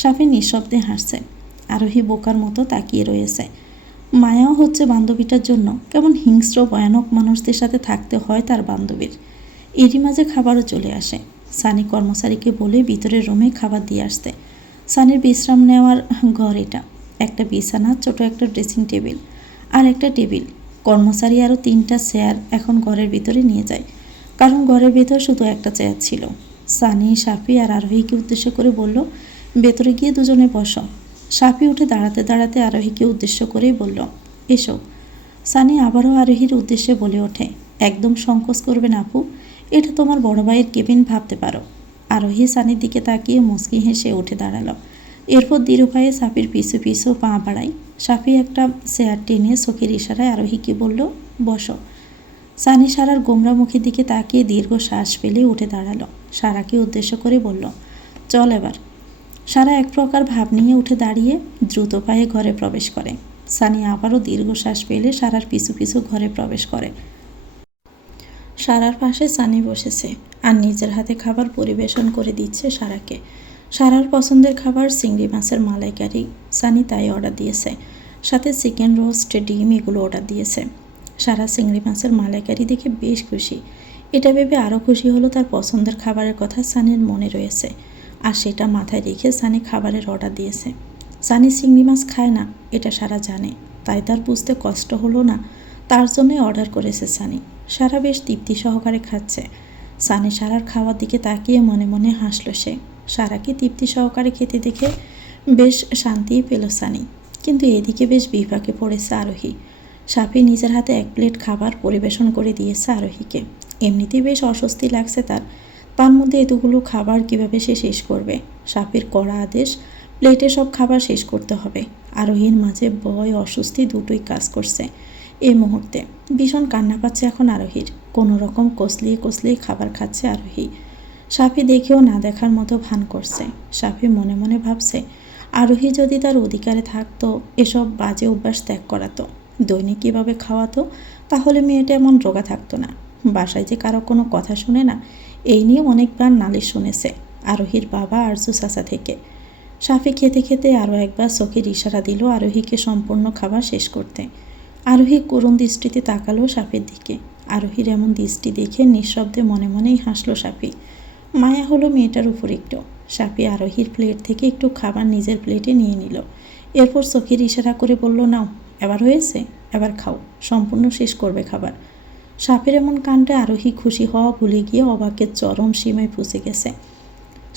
সাফি নিঃশব্দে হাসছে। আরোহী বোকার মতো তাকিয়ে রয়েছে। মায়াও হচ্ছে বান্ধবীটার জন্য। কেমন হিংস্র ভয়ানক মানুষদের সাথে থাকতে হয় তার বান্ধবীর। এরই মাঝে খাবারও চলে আসে। সানি কর্মচারীকে বলে ভিতরের রুমে খাবার দিয়ে আসতে। সানির বিশ্রাম নেওয়ার ঘর এটা। একটা বিছানা, ছোট একটা ড্রেসিং টেবিল আর একটা টেবিল। কর্মচারী আরও 3টা চেয়ার এখন ঘরের ভিতরে নিয়ে যায়, কারণ ঘরের ভেতর শুধু একটা চেয়ার ছিল। সানি, সাফি আর আরোহীকে উদ্দেশ্য করে বলল, ভেতরে গিয়ে দুজনে বসো। সাফি উঠে দাঁড়াতে দাঁড়াতে আরোহীকে উদ্দেশ্য করেই বলল, এসো। সানি আবারও আরোহীর উদ্দেশ্যে বলে ওঠে, একদম সংকোচ করবে না আপু, এটা তোমার বড় ভাইয়ের কেবিন ভাবতে পারো। আরোহী সানির দিকে তাকিয়ে মুচকি হেসে উঠে দাঁড়ালো। এরপর দৃঢ় পায়ে সাফির পিছু পিছু পা বাড়ায়। সাফি একটা চেয়ার টেনে চোখের ইশারায় আরোহীকে বলল, বসো। সানি সারার গোমরা মুখের দিকে তাকিয়ে দীর্ঘ শ্বাস ফেলে উঠে দাঁড়ালো। সারাকে উদ্দেশ্য করে বলল, চল এবার। সারা এক প্রকার ভাব নিয়ে উঠে দাঁড়িয়ে দ্রুত পায়ে ঘরে প্রবেশ করে। সানি আবারও দীর্ঘশ্বাস ফেলে সারার পিছু পিছু ঘরে প্রবেশ করে। সারার পাশে সানি বসেছে আর নিজের হাতে খাবার পরিবেশন করে দিচ্ছে সারাকে। সারার পছন্দের খাবার চিংড়ি মাছের মালাইকারি। সানি তাই অর্ডার দিয়েছে, সাথে চিকেন রোস্ট, ডিম এগুলো অর্ডার দিয়েছে। সারা চিংড়ি মাছের মালাইকারি দেখে বেশ খুশি। এটা ভেবে আরও খুশি হলো তার পছন্দের খাবারের কথা সানির মনে রয়েছে, আর সেটা মাথায় রেখে সানি খাবারের অর্ডার দিয়েছে। সানি চিংড়ি মাছ খায় না, এটা সারা জানে, তাই তার বুঝতে কষ্ট হলো না, তার জন্যই অর্ডার করেছে সানি। সারা বেশ তৃপ্তি সহকারে খাচ্ছে। সানি সারার খাওয়ার দিকে তাকিয়ে মনে মনে হাসলো সে। সারাকে তৃপ্তি সহকারে খেতে দেখে বেশ শান্তিই পেল সানি। কিন্তু এদিকে বেশ বিপাকে পড়েছে আরোহী। সাফি নিজের হাতে 1 প্লেট খাবার পরিবেশন করে দিয়েছে আরোহীকে। এমনিতেই বেশ অস্বস্তি লাগছে তার, তার মধ্যে এতগুলো খাবার কিভাবে সে শেষ করবে। সাফির কড়া আদেশ, প্লেটে সব খাবার শেষ করতে হবে। আরোহীর মাঝে ভয় অস্বস্তি দুটোই কাজ করছে এই মুহূর্তে। ভীষণ কান্না পাচ্ছে এখন আরোহীর। কোনো রকম কসলিয়ে কসলিয়ে খাবার খাচ্ছে আরোহী। সাফি দেখেও না দেখার মতো ভান করছে। সাফি মনে মনে ভাবছে, আরোহী যদি তার অধিকারে থাকতো, এসব বাজে অভ্যাস ত্যাগ করাতো, দৈনিক কীভাবে খাওয়াতো, তাহলে মেয়েটা এমন রোগা থাকতো না। বাসায় যে কারো কোনো কথা শুনে না, এই নিয়ে অনেকবার নালিশ শুনেছে আরোহীর বাবা আরজু চাচা থেকে। সাফি খেতে খেতে আরও একবার চোখের ইশারা দিল আরোহীকে সম্পূর্ণ খাবার শেষ করতে। আরোহী করুণ দৃষ্টিতে তাকালো সাফির দিকে। আরোহীর এমন দৃষ্টি দেখে নিঃশব্দে মনে মনেই হাসলো সাফি। মায়া হলো মেয়েটার উপর একটু। সাফি আরোহীর প্লেট থেকে একটু খাবার নিজের প্লেটে নিয়ে নিল। এরপর চোখের ইশারা করে বলল, নাও, এবার হয়েছে, এবার খাও, সম্পূর্ণ শেষ করবে খাবার। সাফির এমন কাণ্ডে আরোহী খুশি হওয়া ভুলে গিয়ে অবাকের চরম সীমায় পৌঁছে গেছে।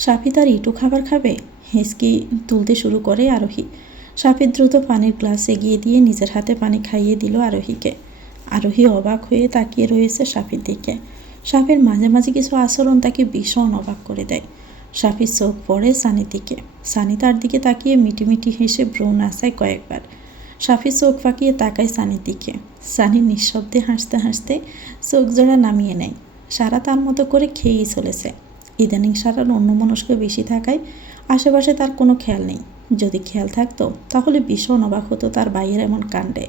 সাফি তার একটু খাবার খাবে? হেঁচকি তুলতে শুরু করে আরোহী। সাফি দ্রুত পানির গ্লাস এগিয়ে দিয়ে নিজের হাতে পানি খাইয়ে দিল আরোহীকে। আরোহী অবাক হয়ে তাকিয়ে রয়েছে সাফির দিকে। সাফির মাঝে মাঝে কিছু আচরণ তাকে ভীষণ অবাক করে দেয়। সাফির চোখ পড়ে সানির দিকে। সানি তার দিকে তাকিয়ে মিটিমিটি হেসে ব্রু নাচায় কয়েকবার। সাফি চোখ ফাঁকিয়ে তাকায় সানির দিকে। সানি নিঃশব্দে হাসতে হাসতে চোখ জোড়া নামিয়ে নেয়। সারা তার মতো করে খেয়েই চলেছে। ইদানিং সারার অন্যমনস্ক বেশি থাকায় আশেপাশে তার কোনো খেয়াল নেই। যদি খেয়াল থাকতো তাহলে ভীষণ অবাক হতো তার ভাইয়ের এমন কাণ্ডে।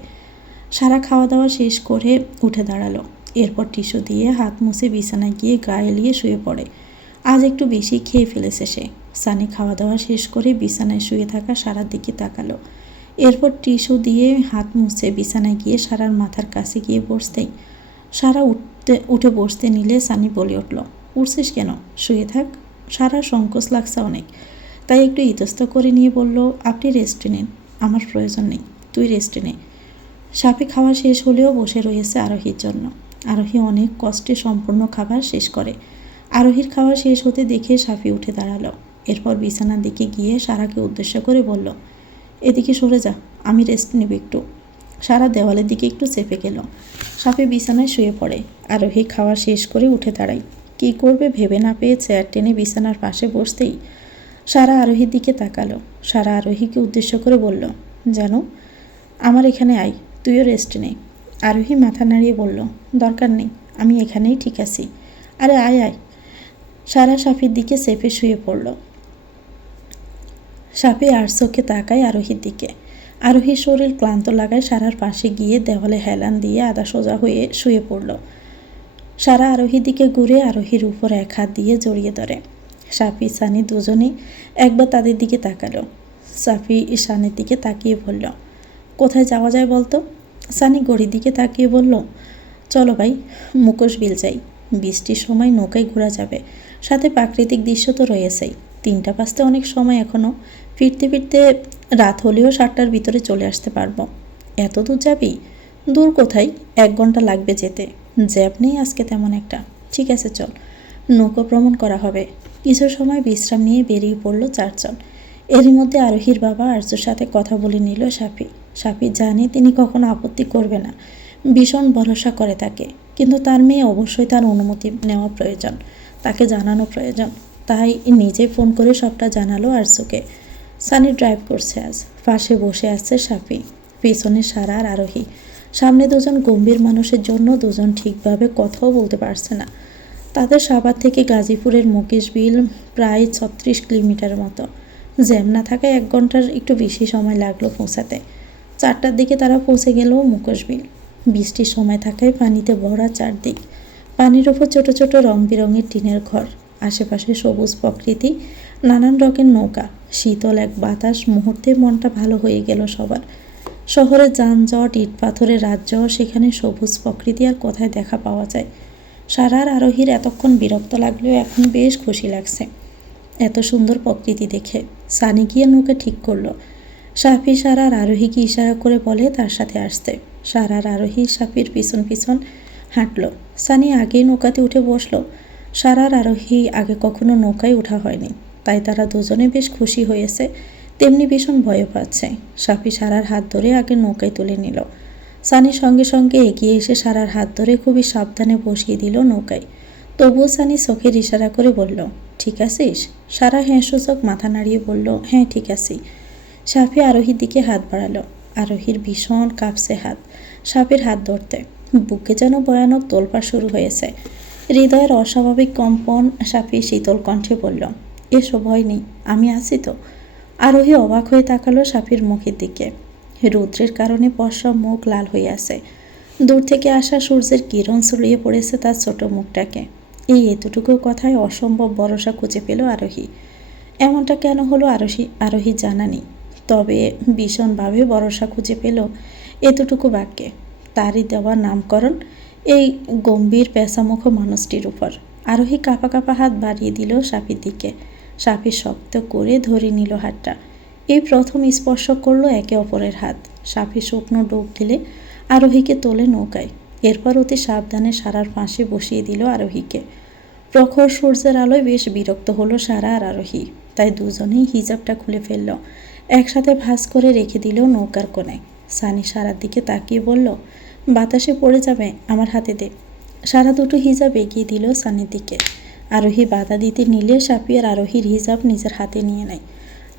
সারা খাওয়া দাওয়া শেষ করে উঠে দাঁড়ালো। এরপর টিস্যু দিয়ে হাত মুছে বিছানায় গিয়ে গা এলিয়ে শুয়ে পড়ে। আজ একটু বেশি খেয়ে ফেলেছে সে। সানি খাওয়া দাওয়া শেষ করে বিছানায় শুয়ে থাকা সারার দিকে তাকালো। এরপর টিস্যু দিয়ে হাত মুছে বিছানায় গিয়ে সারার মাথার কাছে গিয়ে বসতেই সারা উঠে বসতে নিলে সানি বলে উঠল, উঠছিস কেন? শুয়ে থাক। সারা সংকোচ লাগছে অনেক, তাই একটু ইতস্ত করে নিয়ে বলল, আপনি রেস্টে নিন, আমার প্রয়োজন নেই, তুই রেস্টে নে। সাফি খাওয়া শেষ হলেও বসে রয়েছে আরোহীর জন্য। আরোহী অনেক কষ্টে সম্পূর্ণ খাবার শেষ করে। আরোহীর খাওয়া শেষ হতে দেখে সাফি উঠে দাঁড়ালো। এরপর বিছানার দিকে গিয়ে সারাকে উদ্দেশ্য করে বলল, এদিকে সরে যা, আমি রেস্ট নেব একটু। সারা দেওয়ালের দিকে একটু চেপে গেল। সাফি বিছানায় শুয়ে পড়ে। আরোহী খাওয়া শেষ করে উঠে দাঁড়ায়। কী করবে ভেবে না পেয়ে চেয়ার টেনে বিছানার পাশে বসতেই সারা আরোহীর দিকে তাকালো। সারা আরোহীকে উদ্দেশ্য করে বলল, জানো, আমার এখানে আয়, তুইও রেস্ট নেই। আরোহী মাথা নাড়িয়ে বলল, দরকার নেই, আমি এখানেই ঠিক আছি। আরে আয় আয়। সারা সাফির দিকে সেফে শুয়ে পড়ল। সাফি আর চোখে তাকায় আরোহীর দিকে। আরোহীর শরীর ক্লান্ত লাগায় সারার পাশে গিয়ে দেওয়ালে হেলান দিয়ে আধা সোজা হয়ে শুয়ে পড়ল। সারা আরোহীর দিকে ঘুরে আরোহীর উপর এক হাত দিয়ে জড়িয়ে ধরে। সাফি সানি দুজনেই একবার তাদের দিকে তাকালো। সাফি সানির দিকে তাকিয়ে বলল, কোথায় যাওয়া যায় বলতো? সানি ঘড়ির দিকে তাকিয়ে বলল, চলো ভাই, মুখোশ বিল যাই। বৃষ্টির সময় নৌকায় ঘোরা যাবে, সাথে প্রাকৃতিক দৃশ্য তো রয়েছেই। 3টা বাজতে অনেক সময় এখনও, ফিরতে ফিরতে রাত হলেও 7টার ভিতরে চলে আসতে পারবো। এত দূর যাবি? দূর কোথায়, 1 ঘন্টা লাগবে যেতে। জ্যাব নেই আজকে তেমন একটা। ঠিক আছে চল, নৌকো ভ্রমণ করা হবে। কিছু সময় বিশ্রাম নিয়ে বেরিয়ে পড়ল 4 জন। এরই মধ্যে আরোহীর বাবা আরজুর সাথে কথা বলে নিল সাফি। সাফি জানে তিনি কখনো আপত্তি করবে না, ভীষণ ভরসা করে তাকে। কিন্তু তার মেয়ে অবশ্যই তার অনুমতি নেওয়া প্রয়োজন, তাকে জানানো প্রয়োজন। তাই নিজে ফোন করে সবটা জানালো আরজুকে। সানি ড্রাইভ করছে আজ, পাশে বসে আছে সাফি, পেছনে সারা আর আরোহী। সামনে দুজন গম্ভীর মানুষের জন্য দুজন ঠিকভাবে কথাও বলতে পারছে না। তাদের সাভার থেকে গাজীপুরের মুকেশ বিল প্রায় 36 কিলোমিটারের মতো। জ্যাম না থাকায় 1 ঘন্টার একটু বেশি সময় লাগলো পৌঁছাতে। 4টার দিকে তারা পৌঁছে গেল মুকেশ বিল। বৃষ্টির সময় থাকায় পানিতে ভরা চারদিক। পানির ওপর ছোট ছোট রং বেরঙের টিনের ঘর, আশেপাশে সবুজ প্রকৃতি, নানান রঙের নৌকা, শীতল এক বাতাস। মুহূর্তে মনটা ভালো হয়ে গেল সবার। শহরের যানজট, ইট পাথরের রাজ্য, সেখানে সবুজ প্রকৃতি আর কোথায় দেখা পাওয়া যায়। সারার আরোহীর এতক্ষণ বিরক্ত লাগলেও এখন বেশ খুশি লাগছে এত সুন্দর প্রকৃতি দেখে। সানি গিয়ে নৌকা ঠিক করলো। সাফি সারার আরোহীকে ইশারা করে বলে তার সাথে আসতে। সারার আরোহী সাফির পিছন পিছন হাঁটলো। সানি আগেই নৌকাতে উঠে বসলো। সারার আরোহী আগে কখনো নৌকায় ওঠা হয়নি, তাই তারা দুজনে বেশ খুশি হয়েছে, তেমনি ভীষণ ভয় পাচ্ছে। সাফি সারার হাত ধরে আগে নৌকায় তুলে নিল। সানি সঙ্গে সঙ্গে এগিয়ে এসে সারার হাত ধরে খুবই সাবধানে বসিয়ে দিল নৌকায়। তবুও সানি চোখের ইশারা করে বলল, ঠিক আছিস? সারা হ্যাঁ সূচক মাথা নাড়িয়ে বলল, হ্যাঁ ঠিক আছি। সাফি আরোহীর দিকে হাত বাড়ালো। আরোহীর ভীষণ কাঁপছে হাত সাফির হাত ধরতে। বুকে যেন ভয়ানক তোলপাড় শুরু হয়েছে, হৃদয়ের অস্বাভাবিক কম্পন। সাফি শীতল কণ্ঠে বলল, এসো, ভয় নেই, আমি আছি তো। আরোহী অবাক হয়ে তাকালো সাফির মুখের দিকে। রৌদ্রের কারণে ফর্সা মুখ লাল হয়ে আছে। দূর থেকে আসা সূর্যের কিরণ ছড়িয়ে পড়েছে তার ছোট মুখটাকে। এতটুকু কথায় অসম্ভব ভরসা খুঁজে পেল আরোহী। এমনটা কেন হলো আরোহী জানা নেই, তবে ভীষণভাবে ভরসা খুঁজে পেল এতটুকু বাক্যে, তারই দেওয়া নামকরণ এই গম্ভীর পেঁচামুখ মানুষটির উপর। আরোহী কাঁপা কাঁপা হাত বাড়িয়ে দিল সাফির দিকে। সাফি শক্ত করে ধরে নিল হাতটা। এই প্রথম স্পর্শ করলো একে অপরের হাত। সাফি শুকনো ডুব দিলে আরোহীকে তোলে নৌকায়। এরপর অতি সাবধানে সারার পাশে বসিয়ে দিল আরোহীকে। প্রখর সূর্যের আলোয় বেশ বিরক্ত হলো সারা আর আরোহী, তাই দুজনেই হিজাবটা খুলে ফেলল। একসাথে ভাঁজ করে রেখে দিল নৌকার কোণায়। সানি সারার দিকে তাকিয়ে বলল, বাতাসে পড়ে যাবে, আমার হাতে দে। সারা দুটো হিজাব এগিয়ে দিল সানির দিকে। আরোহী বাধা দিতে নিলে সাফি আর আরোহীর হিজাব নিজের হাতে নিয়ে নেয়।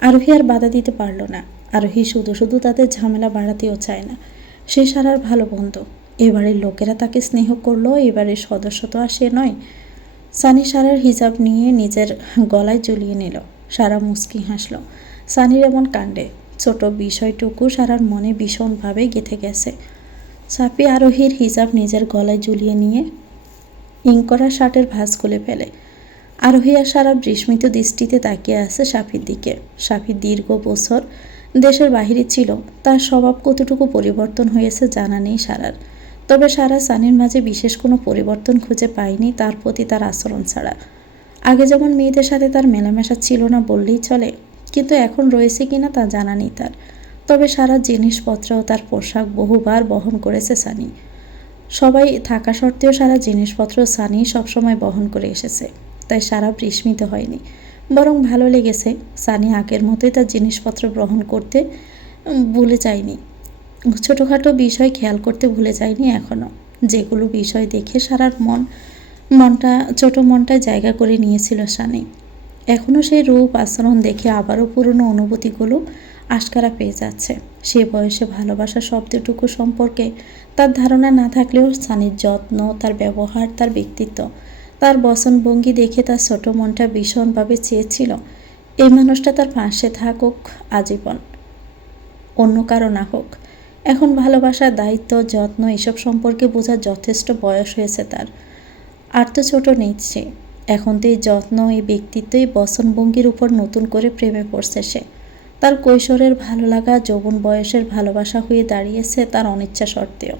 আরোহী আর বাধা দিতে পারল না। আরোহী শুধু শুধু তাদের ঝামেলা বাড়াতেও চায় না। সে সারার ভালো বন্ধু। এবারের লোকেরা তাকে স্নেহ করলো, এবারের সদস্য তো আর সে নয়। সানি সারার হিজাব নিয়ে নিজের গলায় ঝুলিয়ে নিল। সারা মুচকি হাসল সানির এমন কাণ্ডে। ছোট বিষয়টুকু সারার মনে ভীষণভাবে গেঁথে গেছে। সাফি আরোহীর হিজাব নিজের গলায় ঝুলিয়ে নিয়ে ইং করা শার্টের ভাঁজ খুলে ফেলে। আরোহী আর সারা বিস্মিত দৃষ্টিতে তাকিয়ে আছে সাফির দিকে। সাফি দীর্ঘ বছর দেশের বাহিরে ছিল, তার স্বভাব কতটুকু পরিবর্তন হয়েছে জানা নেই সারার। তবে সারা সানির মাঝে বিশেষ কোনো পরিবর্তন খুঁজে পায়নি তার প্রতি তার আচরণ ছাড়া। আগে যেমন মেয়েদের সাথে তার মেলামেশা ছিল না বললেই চলে, কিন্তু এখন রয়েছে কিনা তা জানা নেই তার। তবে সারা জিনিসপত্র ও তার পোশাক বহুবার বহন করেছে সানি। সবাই থাকা সত্ত্বেও সারা জিনিসপত্র সানি সবসময় বহন করে এসেছে, তাই সারা বিস্মিত হয়নি, বরং ভালো লেগেছে। সানি আগের মতোই তার জিনিসপত্র গ্রহণ করতে ভুলে যায়নি, ছোটোখাটো বিষয় খেয়াল করতে ভুলে যায়নি এখনও। যেগুলো বিষয় দেখে সারার মনটা ছোট মনটায় জায়গা করে নিয়েছিল সানি। এখনও সেই রূপ আচরণ দেখে আবারও পুরনো অনুভূতিগুলো আশকারা পেয়ে যাচ্ছে। সে বয়সে ভালোবাসা শব্দটুকু সম্পর্কে তার ধারণা না থাকলেও সানির যত্ন, তার ব্যবহার, তার ব্যক্তিত্ব, তার বচনভঙ্গি দেখে তার ছোট মনটা ভীষণভাবে চেয়েছিল এই মানুষটা তার পাশে থাকুক আজীবন, অন্য কারো না হোক। এখন ভালোবাসার দায়িত্ব, যত্ন এসব সম্পর্কে বোঝার যথেষ্ট বয়স হয়েছে তার। আর তো ছোট নেই সে। এখন তো এই যত্ন, এই ব্যক্তিত্ব, এই বচনভঙ্গির উপর নতুন করে প্রেমে পড়ছে সে। তার কৈশোরের ভালো লাগা যৌবন বয়সের ভালোবাসা হয়ে দাঁড়িয়েছে তার অনিচ্ছা সত্ত্বেও।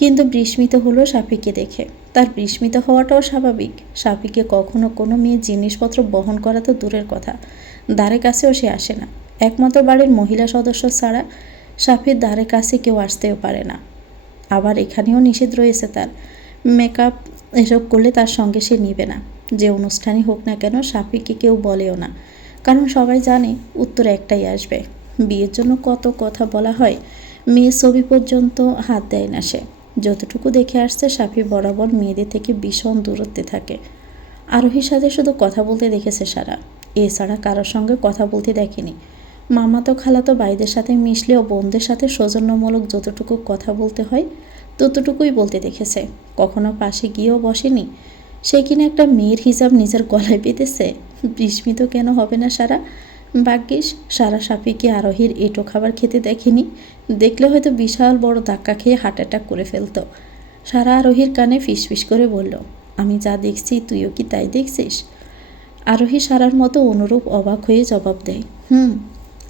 কিন্তু বিস্মিত হলো সাফিকে দেখে। তার বিস্মিত হওয়াটাও স্বাভাবিক। সাফিকে কখনো কোনো মেয়ে জিনিসপত্র বহন করা তো দূরের কথা, দ্বারে কাছেও সে আসে না। একমাত্র বাড়ির মহিলা সদস্য ছাড়া সাফির দ্বারে কাছে কেউ আসতেও পারে না। আবার এখানেও নিষেধ রয়েছে তার। মেকআপ এসব করলে তার সঙ্গে সে নিবে না। যে অনুষ্ঠানই হোক না কেন সাফিকে কেউ বলেও না, কারণ সবাই জানে উত্তর একটাই আসবে। বিয়ের জন্য কত কথা বলা হয়, মেয়ের ছবি পর্যন্ত হাত দেয় না সে। যতটুকু দেখে আসছে সাফি বরাবর মেয়েদের থেকে ভীষণ দূরত্বে থাকে। আরোহীর সাথে শুধু কথা বলতে দেখেছে সারা, এছাড়া কারোর সঙ্গে কথা বলতে দেখেনি। মামাতো খালাতো ভাইদের সাথে মিশলেও বোনদের সাথে সৌজন্যমূলক যতটুকু কথা বলতে হয় ততটুকুই বলতে দেখেছে। কখনো পাশে গিয়েও বসেনি। সে কিনা একটা মেয়ের হিসাব নিজের গলায় পেতেছে। বিস্মিত কেন হবে না সারা? ভাগ্যিস সারা সাফিকে আরোহীর এঁটো খাবার খেতে দেখেনি। দেখলে হয়তো বিশাল বড় ধাক্কা খেয়ে হার্ট অ্যাটাক করে ফেলতো। সারা আরোহীর কানে ফিসফিস করে বলল, আমি যা দেখছি তুইও কি তাই দেখছিস? আরোহী সারার মতো অনুরূপ অবাক হয়ে জবাব দেয়,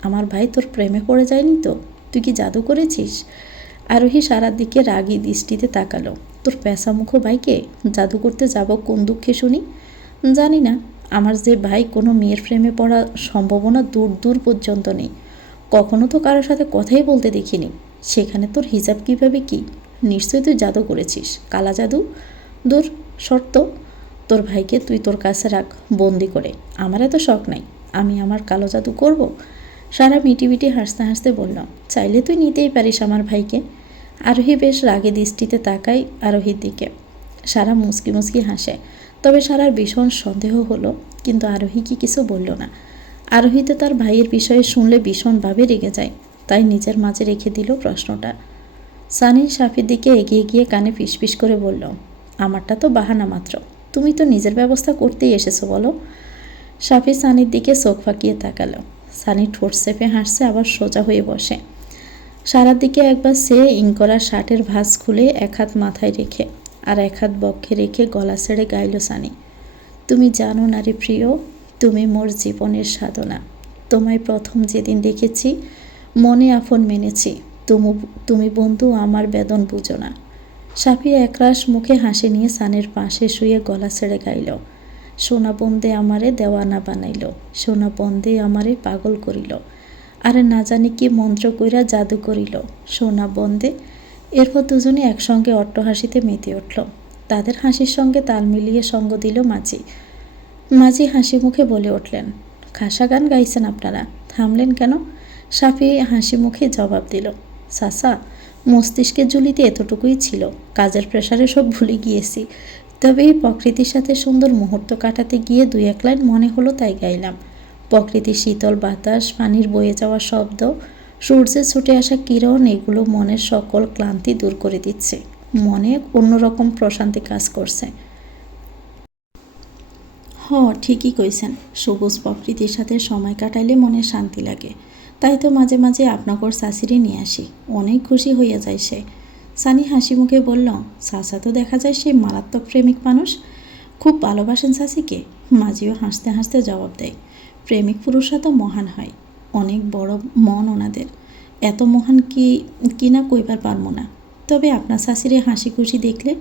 আমার ভাই তোর প্রেমে পড়ে যায়নি তো? তুই কি জাদু করেছিস? আরোহী সারার দিকে রাগী দৃষ্টিতে তাকালো। তোর পেঁচামুখো ভাইকে জাদু করতে যাব কোন দুঃখে শুনি? জানি না, আমার যে ভাই কোনো মেয়ের প্রেমে পড়ার সম্ভাবনা দূর দূর পর্যন্ত নেই। কখনো তো কারোর সাথে কথাই বলতে দেখিনি। সেখানে তোর হিসাব কীভাবে কি? নিশ্চয়ই তুই জাদু করেছিস, কালা জাদু। দূর শর্ত, তোর ভাইকে তুই তোর কাছে রাখ বন্দি করে। আমার এত শখ নাই আমি আমার কালো জাদু করব। সারা মিটি হাসতে হাসতে বলল, চাইলে তুই নিতেই পারিস আমার ভাইকে। আরোহী বেশ রাগে দৃষ্টিতে তাকাই আরোহীর দিকে। সারা মুচকি মুচকি হাসে। তবে সারার ভীষণ সন্দেহ হলো, কিন্তু আরোহী কি কিছু বলল না। আরোহীতে তার ভাইয়ের বিষয়ে শুনলে ভীষণভাবে রেগে যায়, তাই নিজের মাঝে রেখে দিল প্রশ্নটা। সানি সাফির দিকে এগিয়ে গিয়ে কানে ফিসফিস করে বলল, আমারটা তো বাহানা মাত্র, তুমি তো নিজের ব্যবস্থা করতেই এসেছো বলো। সাফি সানির দিকে চোখ ফাঁকিয়ে তাকালো। সানি ঠোঁট চেপে হাসছে, আবার সোজা হয়ে বসে। সারার দিকে একবার সে ইঙ্করা শার্টের ভাঁজ খুলে এক হাত মাথায় রেখে আর এক হাত বক্ষে রেখে গলা ছেড়ে গাইল সানি, তুমি জানো না রে প্রিয়, তুমি মোর জীবনের সাধনা। তোমায় প্রথম যেদিন দেখেছি মনে আপন মেনেছি, তুমি বন্ধু আমার বেদন বুঝো না। সাফি একরাশ মুখে হাসি নিয়ে সানের পাশে শুয়ে গলা ছেড়ে গাইল, সোনা বন্দে আমারে দেওয়ানা বানাইল, সোনা বন্দে আমারে পাগল করিল, আরে না জানি কি মন্ত্র কইরা জাদু করিল, সোনা বন্দে। এরপর দুজনে একসঙ্গে অট্টহাসিতে মেতে উঠল। তাদের হাসির সঙ্গে তাল মিলিয়ে সঙ্গ দিল মাঝি। মাঝি হাসি মুখে বলে উঠলেন, খাসা গান গাইছেন আপনারা, থামলেন কেন? সাফি হাসি মুখে জবাব দিল, সাসা, মস্তিষ্কের ঝুলিতে এতটুকুই ছিল, কাজের প্রেসারে সব ভুলে গিয়েছি। তবে এই প্রকৃতির সাথে সুন্দর মুহূর্ত কাটাতে গিয়ে দুই এক লাইন মনে হলো তাই গাইলাম। প্রকৃতির শীতল বাতাস, পানির বয়ে যাওয়া শব্দ, সূর্যের ছুটে আসা কিরণ, এগুলো মনের সকল ক্লান্তি দূর করে দিচ্ছে। মনে অন্যরকম প্রশান্তি কাজ করছে। ঠিকই কইছেন, সবুজ প্রকৃতির সাথে সময় কাটাইলে মনে শান্তি লাগে। তাই তো মাঝে মাঝে আপনাকর শাশুড়ি নিয়ে আসি, অনেক খুশি হইয়া যায় সে। সানি হাসি মুখে বলল, চাচা তো দেখা যায় সে মারাত্মক প্রেমিক মানুষ, খুব ভালোবাসেন চাচিকে। মাঝিও হাসতে হাসতে জবাব দেয়, প্রেমিক পুরুষরা তো মহান হয়, অনেক বড় মন ওনাদের, এত মহান কিনা কইবার পারবো না। তবে আপনার শাশুড়ি হাসি খুশি দেখলে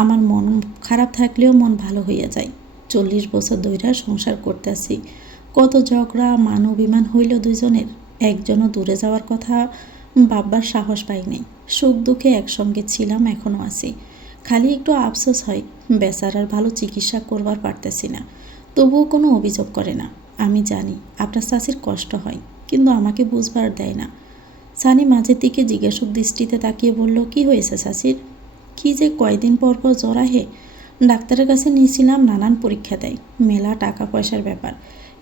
আমার মন খারাপ থাকলেও মন ভালো হইয়া যায়। 40 বছর ধইরা সংসার করতেছি, কত ঝগড়া মান অভিমান হইল দুইজনের, একজনও দূরে যাওয়ার কথা ভাববার সাহস পাই নাই। সুখ দুঃখে একসঙ্গে ছিলাম, এখনও আছি। খালি একটু আফসোস হয় বেচারার ভালো চিকিৎসা করবার পারতেছি না। তবুও কোনো অভিযোগ করে না। আমি জানি আপনার চাচির কষ্ট হয়, কিন্তু আমাকে বুঝবার দেয় না। সানি মাঝের দিকে জিজ্ঞাসক দৃষ্টিতে তাকিয়ে বলল, কি হয়েছে চাচির? কি যে কয়দিন পর পর জ্বর আহে, ডাক্তারের কাছে নিয়েছিলাম, নানান পরীক্ষা দেয়, মেলা টাকা পয়সার ব্যাপার।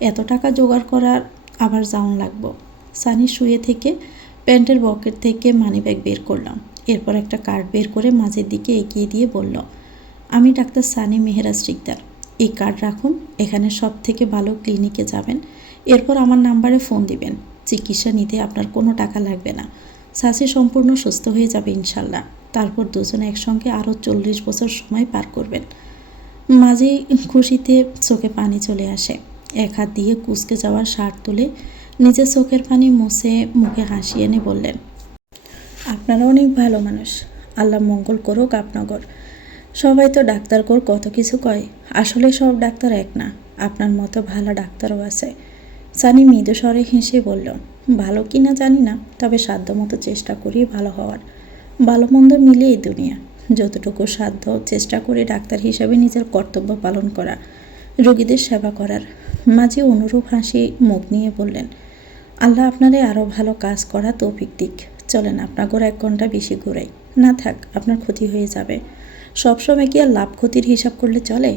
এত টাকা জোগাড় করার আবার যাওন লাগবো। সানি শুয়ে থেকে প্যান্টের পকেট থেকে মানিব্যাগ বের করলাম। এরপর একটা কার্ড বের করে মাঝের দিকে এগিয়ে দিয়ে বলল, আমি ডাক্তার সানি মেহেরাজ শিকদার। এই কার্ড রাখুন, এখানে সব থেকে ভালো ক্লিনিকে যাবেন। এরপর আমার নাম্বারে ফোন দিবেন। চিকিৎসা নিতে আপনার কোনো টাকা লাগবে না। সাসি সম্পূর্ণ সুস্থ হয়ে যাবে ইনশাল্লাহ। তারপর দুজনে একসঙ্গে আরও 40 বছর সময় পার করবেন। মাঝে খুশিতে চোখে পানি চলে আসে। এক হাত দিয়ে কুঁচকে যাওয়ার শার্ট তুলে নিজের চোখের পানি মুছে মুখে হাসি এনে বললেন, আপনারা অনেক ভালো মানুষ, আল্লাহ মঙ্গল করুক আপনাগর। সবাই তো ডাক্তার কর কত কিছু কয়, আসলে সব ডাক্তার এক না, আপনার মতো ভালো ডাক্তারও আছে। সানি মৃদু স্বরে হেসে বলল, ভালো কি না জানি না, তবে সাধ্যমতো চেষ্টা করি ভালো হওয়ার। ভালো মন্দ মিলে এই দুনিয়া, যতটুকু সাধ্য চেষ্টা করি ডাক্তার হিসেবে নিজের কর্তব্য পালন করা, রোগীদের সেবা করার। মাঝে অনুরূপ হাসি মুখ নিয়ে বললেন, আল্লাহ আপনারে আরও ভালো কাজ করা তৌফিক দিক। চলেন আপনাগর 1 ঘন্টা বেশি ঘুরাই। না থাক, আপনার ক্ষতি হয়ে যাবে। সবসময় কি আর লাভ ক্ষতির হিসাব করলে চলে?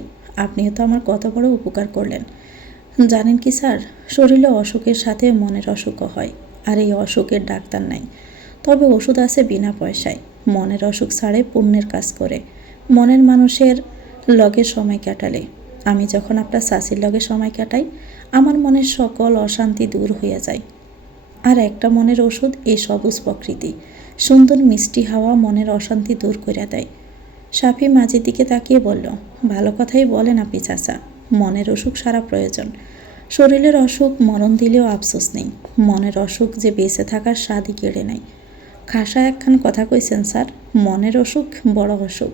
আপনিও তো আমার কত বড় উপকার করলেন। জানেন কি স্যার, শরীরে অসুখের সাথে মনের অসুখও হয়, আর এই অসুখের ডাক্তার নাই, তবে ওষুধ আছে বিনা পয়সায়। মনের অসুখ ছাড়ে পুণ্যের কাজ করে মনের মানুষের লগে সময় কাটালে। আমি যখন আপনার শাশির লগে সময় কাটাই, আমার মনের সকল অশান্তি দূর হইয়া যায়। আর একটা মনের ওষুধ এই সবুজ প্রকৃতি, সুন্দর মিষ্টি হাওয়া মনের অশান্তি দূর করে দেয়। সাফি মাঝির দিকে তাকিয়ে বলল, ভালো কথাই বলেন আপনি চাচা, মনের অসুখ সারা প্রয়োজন। শরীরের অসুখ মরণ দিলেও আফসোস নেই, মনের অসুখ যে বেঁচে থাকার স্বাদই কেড়ে নেয়। খাসা একখান কথা কইছেন স্যার, মনের অসুখ বড় অসুখ।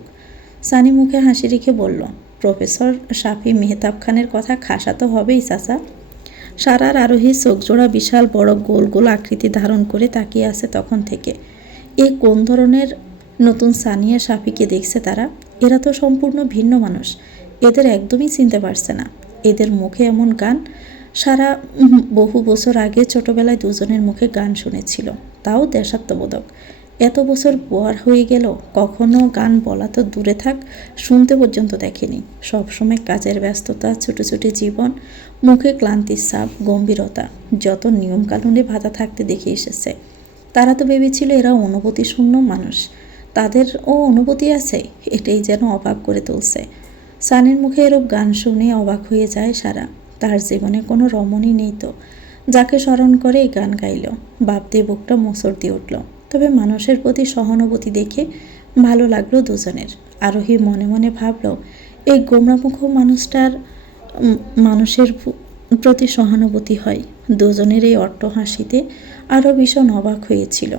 সানি মুখে হাসি রেখে বলল, প্রফেসর সাফি মেহতাব খানের কথা খাসা তো হবেই চাচা। সারার আরোহী চোখজোড়া বিশাল বড় গোল গোল আকৃতি ধারণ করে তাকিয়ে আছে তখন থেকে। এ কোন ধরনের নতুন সানিয়া সাফিকে দেখছে তারা? এরা তো সম্পূর্ণ ভিন্ন মানুষ, এদের একদমই চিনতে পারছে না। এদের মুখে এমন গান, সারা বহু বছর আগে ছোটবেলায় দুজনের মুখে গান শুনেছিল, তাও দেশাত্মবোধক। এত বছর পর হয়ে গেল, কখনো গান বলা তো দূরে থাক, শুনতে পর্যন্ত দেখেনি। সবসময় কাজের ব্যস্ততা, ছুটোছুটি জীবন, মুখে ক্লান্তির ছাপ, গম্ভীরতা, যত নিয়মকানুনে বাধা থাকতে দেখে এসেছে। তারা তো ভেবেছিল এরা অনুভূতি শূন্য মানুষ, তাদেরও অনুভূতি আছে, এটাই যেন অবাক করে তুলছে। সানির মুখে এরূপ গান শুনে অবাক হয়ে যায় সারা। তার জীবনে কোনো রমণী নেই তো, যাকে স্মরণ করে এই গান গাইল। ভাবতে বুকটা মোচড় দিয়ে উঠল। তবে মানুষের প্রতি সহানুভূতি দেখে ভালো লাগলো দুজনের। আরোহী মনে মনে ভাবল, এই গোমরামুখ মানুষটার মানুষের প্রতি সহানুভূতি হয়। দুজনের এই অট্ট হাসিতে আরও ভীষণ অবাক হয়েছিল।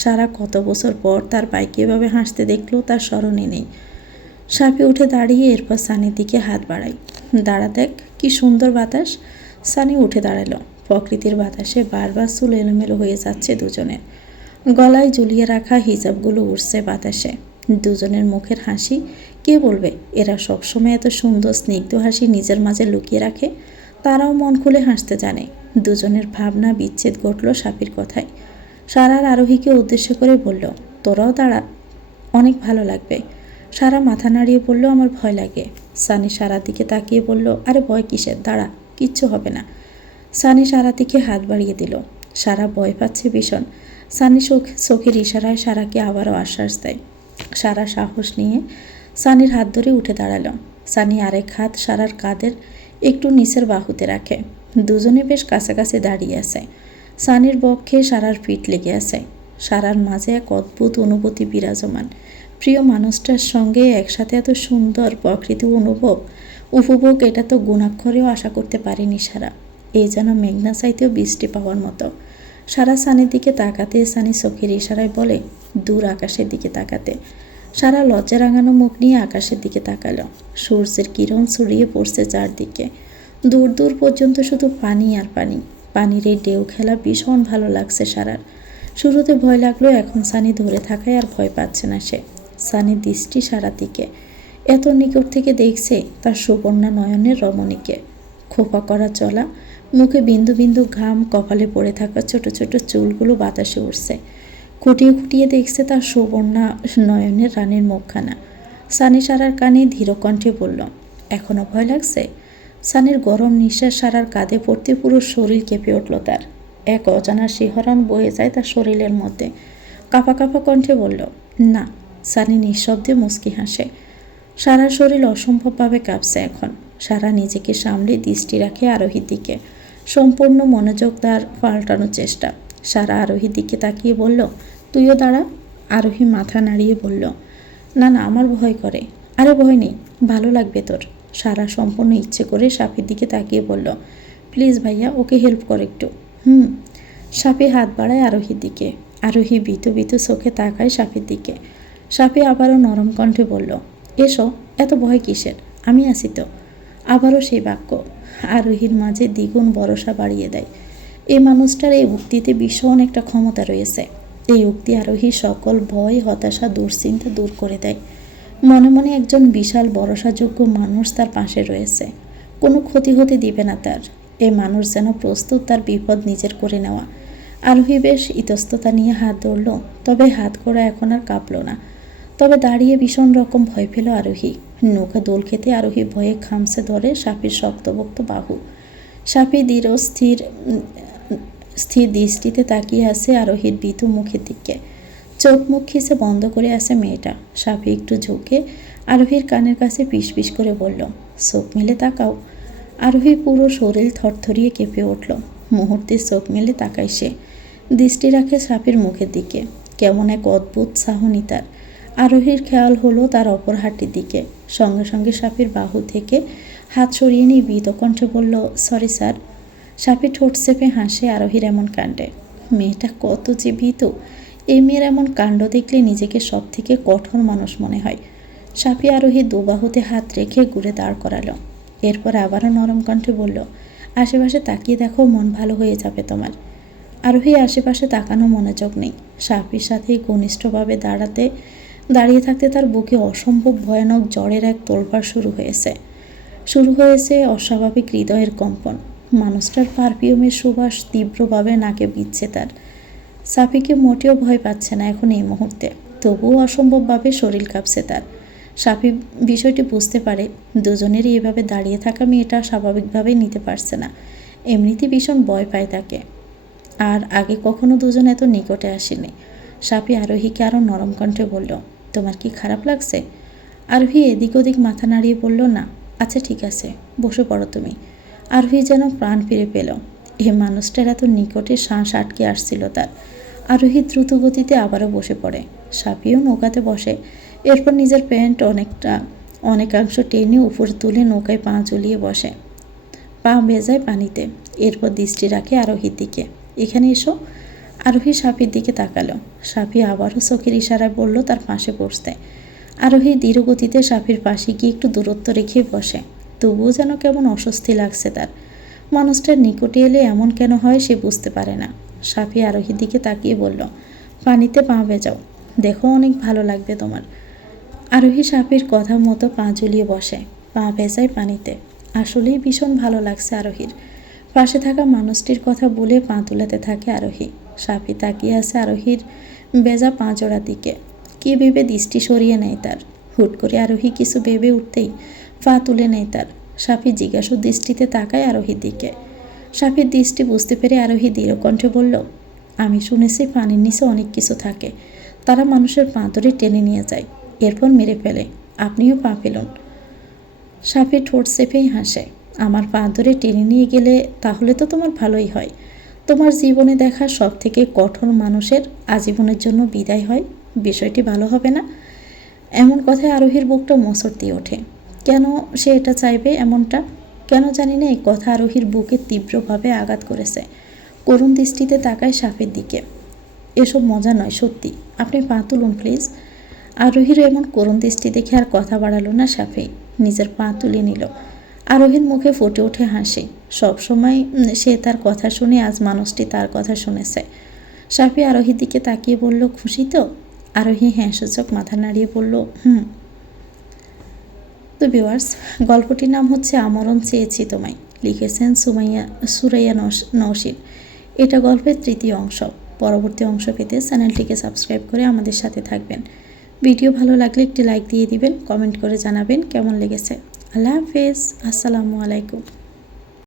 সারা কত বছর পর তার বাইকে এভাবে হাসতে দেখলেও তার স্মরণে নেই। সাপে উঠে দাঁড়িয়ে এরপর সানির দিকে হাত বাড়ায়, দাঁড়া দেখ কি সুন্দর বাতাস। সানি উঠে দাঁড়ালো। প্রকৃতির বাতাসে বারবার চুল এলোমেলো হয়ে যাচ্ছে দুজনের। গলায় ঝুলিয়ে রাখা হিজাবগুলো উঠছে বাতাসে। দুজনের মুখের হাসি, কে বলবে এরা সবসময় এত সুন্দর স্নিগ্ধ হাসি নিজের মাঝে লুকিয়ে রাখে? তারাও মন খুলে হাসতে জানে। দুজনের ভাবনা বিচ্ছেদ ঘটল সাপির কথায়। সারার আরোহীকে উদ্দেশ্য করে বলল, তোরাও দাঁড়া, অনেক ভালো লাগবে। সারা মাথা নাড়িয়ে বলল, আমার ভয় লাগে। সানি সারার দিকে তাকিয়ে বলল, আরে ভয় কিসের, দাঁড়া, কিচ্ছু হবে না। সানি সারা দিকে হাত বাড়িয়ে দিল। সারা ভয় পাচ্ছে ভীষণ। সানি চোখের ইশারায় সারাকে আবারও আশ্বাস দেয়। সারা সাহস নিয়ে সানির হাত ধরে উঠে দাঁড়ালো। সানি আরেক হাত সারার কাঁধের একটু নিচের বাহুতে রাখে। দুজনে বেশ কাছাকাছি দাঁড়িয়ে আছে। সানির বক্ষে সারার পিঠ লেগে আছে। সারার মাঝে এক অদ্ভুত অনুভূতি বিরাজমান। প্রিয় মানুষটার সঙ্গে একসাথে এত সুন্দর প্রকৃতি উপভোগ, এটা তো গুণাক্ষরেও আশা করতে পারেনি সারা। এই যেন মেঘনা চাইতেও বৃষ্টি পাওয়ার মতো। সারা সানির দিকে তাকাতে, সানি চোখের ইশারায় বলে, দূর আকাশের দিকে তাকাতে। সারা লজ্জা রাঙানো মুখ নিয়ে আকাশের দিকে তাকালো। সূর্যের কিরণ ছড়িয়ে পড়ছে চারদিকে। দূর দূর পর্যন্ত শুধু পানি আর পানি। পানির এই ঢেউ খেলা ভীষণ ভালো লাগছে সারার। শুরুতে ভয় লাগলো, এখন সানি ধরে থাকায় আর ভয় পাচ্ছে না সে। সানির দৃষ্টি সারা দিকে, এত নিকট থেকে দেখছে তার সুবর্ণা নয়নের রমণীকে। খোপা করা চলা, মুখে বিন্দু বিন্দু ঘাম, কপালে পড়ে থাকা ছোট ছোট চুলগুলো বাতাসে উঠছে। খুঁটিয়ে খুঁটিয়ে দেখছে তার সুবর্ণা নয়নের রানীর মুখখানা। সানি সারার কানে ধীর কণ্ঠে বলল, এখনো ভয় লাগছে? সানির গরম নিঃশ্বাস সারার কাঁধে পড়তে পুরো শরীর কেঁপে উঠল তার। এক অজানা শিহরণ বয়ে যায় তার শরীরের মধ্যে। কাঁপা কাঁপা কণ্ঠে বলল, না। সানি নিঃশব্দে মুচকি হাসে। সারা শরীর অসম্ভবভাবে কাঁপছে এখন। সারা নিজেকে সামলে দৃষ্টি রাখে আরোহীর দিকে। সম্পূর্ণ মনোযোগ তার পাল্টানোর চেষ্টা। সারা আরোহীর দিকে তাকিয়ে বলল, তুইও দাঁড়া। আরোহী মাথা নাড়িয়ে বলল, না না, আমার ভয় করে। আরে ভয় নেই, ভালো লাগবে তোর। সারা সম্পূর্ণ ইচ্ছে করে সাফির দিকে তাকিয়ে বলল, প্লিজ ভাইয়া, ওকে হেল্প কর একটু। সাফি হাত বাড়ায় আরোহীর দিকে। আরোহী বিতু বিতু চোখে তাকায় সাফির দিকে। সাফি আবারও নরম কণ্ঠে বলল, এসো, এত ভয় কিসের, আমি আছি তো। আবারও সেই বাক্য আরোহীর মাঝে দ্বিগুণ ভরসা বাড়িয়ে দেয়। এই মানুষটার এই উক্তিতে ভীষণ একটা ক্ষমতা রয়েছে। এই উক্তি আরোহীর সকল ভয়, হতাশা, দুশ্চিন্তা দূর করে দেয়। মনে মনে একজন বিশাল ভরসাযোগ্য মানুষ তার পাশে রয়েছে। কোনো ক্ষতি হতে দিবে না তার। এই মানুষ যেন প্রস্তুত তার বিপদ নিজের করে নেওয়া। আরোহী বেশ ইতস্ততা নিয়ে হাত ধরল, তবে হাত করা এখন আর কাঁপল না। তবে দাঁড়িয়ে ভীষণ রকম ভয় পেল আরোহী। নৌকা দোল খেতে আরোহী ভয়ে খামছে ধরে সাফির শক্তপোক্ত বাহু। সাফি দৃঢ় স্থির দৃষ্টিতে তাকিয়ে আছে আরোহীর ভীতু মুখের দিকে। চোখ মুখ খিসে বন্ধ করে আছে মেয়েটা। সাফি একটু ঝুঁকে আরোহীর কানের কাছে পিস পিস করে বলল, চোখ মেলে তাকাও। আরোহী পুরো শরীর থরথরিয়ে কেঁপে উঠল। মুহূর্তে চোখ মেলে তাকায় সে। দৃষ্টি রাখে সাফির মুখের দিকে। কেমন এক অদ্ভুত চাহনি তার। আরোহীর খেয়াল হলো তার অপর হাতটির দিকে। সঙ্গে সঙ্গে সাফির বাহু থেকে হাত সরিয়ে নিয়ে ভীত কণ্ঠে বলল, সরি স্যার। সাফি ঠোঁট চেপে হাসে আরোহীর এমন কাণ্ডে। মেয়েটা কত যে ভীত! এই মেয়ের এমন কাণ্ড দেখলে নিজেকে সব থেকে কঠোর মানুষ মনে হয়। সাফি আরোহীর দুবাহুতে হাত রেখে ঘুরে দাঁড় করালো। এরপর আবারও নরম কণ্ঠে বলল, আশেপাশে তাকিয়ে দেখো, মন ভালো হয়ে যাবে তোমার। আরোহী আশেপাশে তাকানো মনোযোগ নেই। সাফির সাথে ঘনিষ্ঠভাবে দাঁড়িয়ে থাকতে তার বুকে অসম্ভব ভয়ানক জ্বরের এক তোলপাড় শুরু হয়েছে অস্বাভাবিক হৃদয়ের কম্পন। মানুষটার পারফিউমের সুবাস তীব্রভাবে নাকে বিচ্ছে তার। সাফিকে মোটেও ভয় পাচ্ছে না এখন এই মুহূর্তে, তবুও অসম্ভবভাবে শরীর কাঁপছে তার। সাফি বিষয়টি বুঝতে পারে দুজনেরই এভাবে দাঁড়িয়ে থাকা মেয়েটা স্বাভাবিকভাবে নিতে পারছে না। এমনিতেই ভীষণ ভয় পায় তাকে। আর আগে কখনো দুজন এত নিকটে আসেনি। সাফি আরোহীকে আরও নরম কণ্ঠে বলল, তোমার কি খারাপ লাগছে? আরোহী এদিক ওদিক মাথা নাড়িয়ে বলল, না। আচ্ছা ঠিক আছে, বসে পড়ো তুমি। আরোহী যেন প্রাণ ফিরে পেল। এ মানুষটার এত নিকটে শ্বাস আটকে আসছিল তার। আরোহী দ্রুত গতিতে আবারও বসে পড়ে। সাফিও নৌকাতে বসে। এরপর নিজের প্যান্ট অনেকাংশ টেনে উপরে তুলে নৌকায় পা ঝুলিয়ে বসে। পা ভেজায় পানিতে। এরপর দৃষ্টি রাখে আরোহীর দিকে। এখানে এসো। আরোহী সাফির দিকে তাকালো। সাফি আবারও চোখের ইশারায় বলল তার পাশে বসতে। আরোহী ধীর গতিতে সাফির পাশে গিয়ে একটু দূরত্ব রেখে বসে। তবুও যেন কেমন অস্বস্তি লাগছে তার। মানুষটার নিকটে এলে এমন কেন হয় সে বুঝতে পারে না। সাফি আরোহীর দিকে তাকিয়ে বলল, পানিতে পা ভেজাও, দেখো অনেক ভালো লাগবে তোমার। আরোহী সাফির কথা মতো পা ঝুলিয়ে বসে। পা ভেজায় পানিতে। আসলেই ভীষণ ভালো লাগছে আরোহীর। পাশে থাকা মানুষটির কথা বলে পা তুলাতে থাকে আরোহী। সাফি তাকিয়ে আছে আরোহীর ভেজা পা জোড়ার দিকে। কি ভেবে দৃষ্টি সরিয়ে নেয় তার। হুট করে আরোহী কিছু ভেবে উঠতেই পা তুলে নেয় তার। সাফি জিজ্ঞাসু দৃষ্টিতে তাকায় আরোহীর দিকে। সাফির দৃষ্টি বুঝতে পেরে আরোহী দৃঢ় কণ্ঠে বলল, আমি শুনেছি পানির নিচে অনেক কিছু থাকে। তারা মানুষের পা ধরে টেনে নিয়ে যায়, এরপর মেরে ফেলে। আপনিও পা ফেলুন। সাফি ঠোঁট চেপেই হাসে। আমার পা ধরে টেনে নিয়ে গেলে তাহলে তো তোমার ভালোই হয়। তোমার জীবনে দেখা সব থেকে কঠোর মানুষের আজীবনের জন্য বিদায় হয়, বিষয়টি ভালো হবে না? এমন কথায় আরোহীর বুকটা মোচড় দিয়ে ওঠে। কেন সে এটা চাইবে এমনটা? কেন জানি না, এই কথা আরোহীর বুকে তীব্রভাবে আঘাত করেছে। করুণ দৃষ্টিতে তাকায় সাফির দিকে। এসব মজা নয়, সত্যি। আপনি পা তুলুন প্লিজ। আরোহীর এমন করুণ দৃষ্টি দেখে আর কথা বাড়ালো না সাফি। নিজের পা তুলে নিল। আরোহীর মুখে ফুটে ওঠে হাসি। সবসময় সে তার কথা শুনে, আজ মানুষটি তার কথা শুনেছে। সাফি আরোহীর দিকে তাকিয়ে বলল, খুশি তো? আরোহী হ্যাঁ সূচক মাথা নাড়িয়ে বলল, তো ভিউয়ার্স, গল্পটির নাম হচ্ছে আমরণ চেয়েছি তোমায়। লিখেছেন সুরাইয়া নওশীন। এটা গল্পের তৃতীয় অংশ। পরবর্তী অংশ পেতে চ্যানেলটিকে সাবস্ক্রাইব করে আমাদের সাথে থাকবেন। ভিডিও ভালো লাগলে একটি লাইক দিয়ে দিবেন, কমেন্ট করে জানাবেন কেমন লেগেছে। আল্লাহ হাফেজ। আসসালামু আলাইকুম।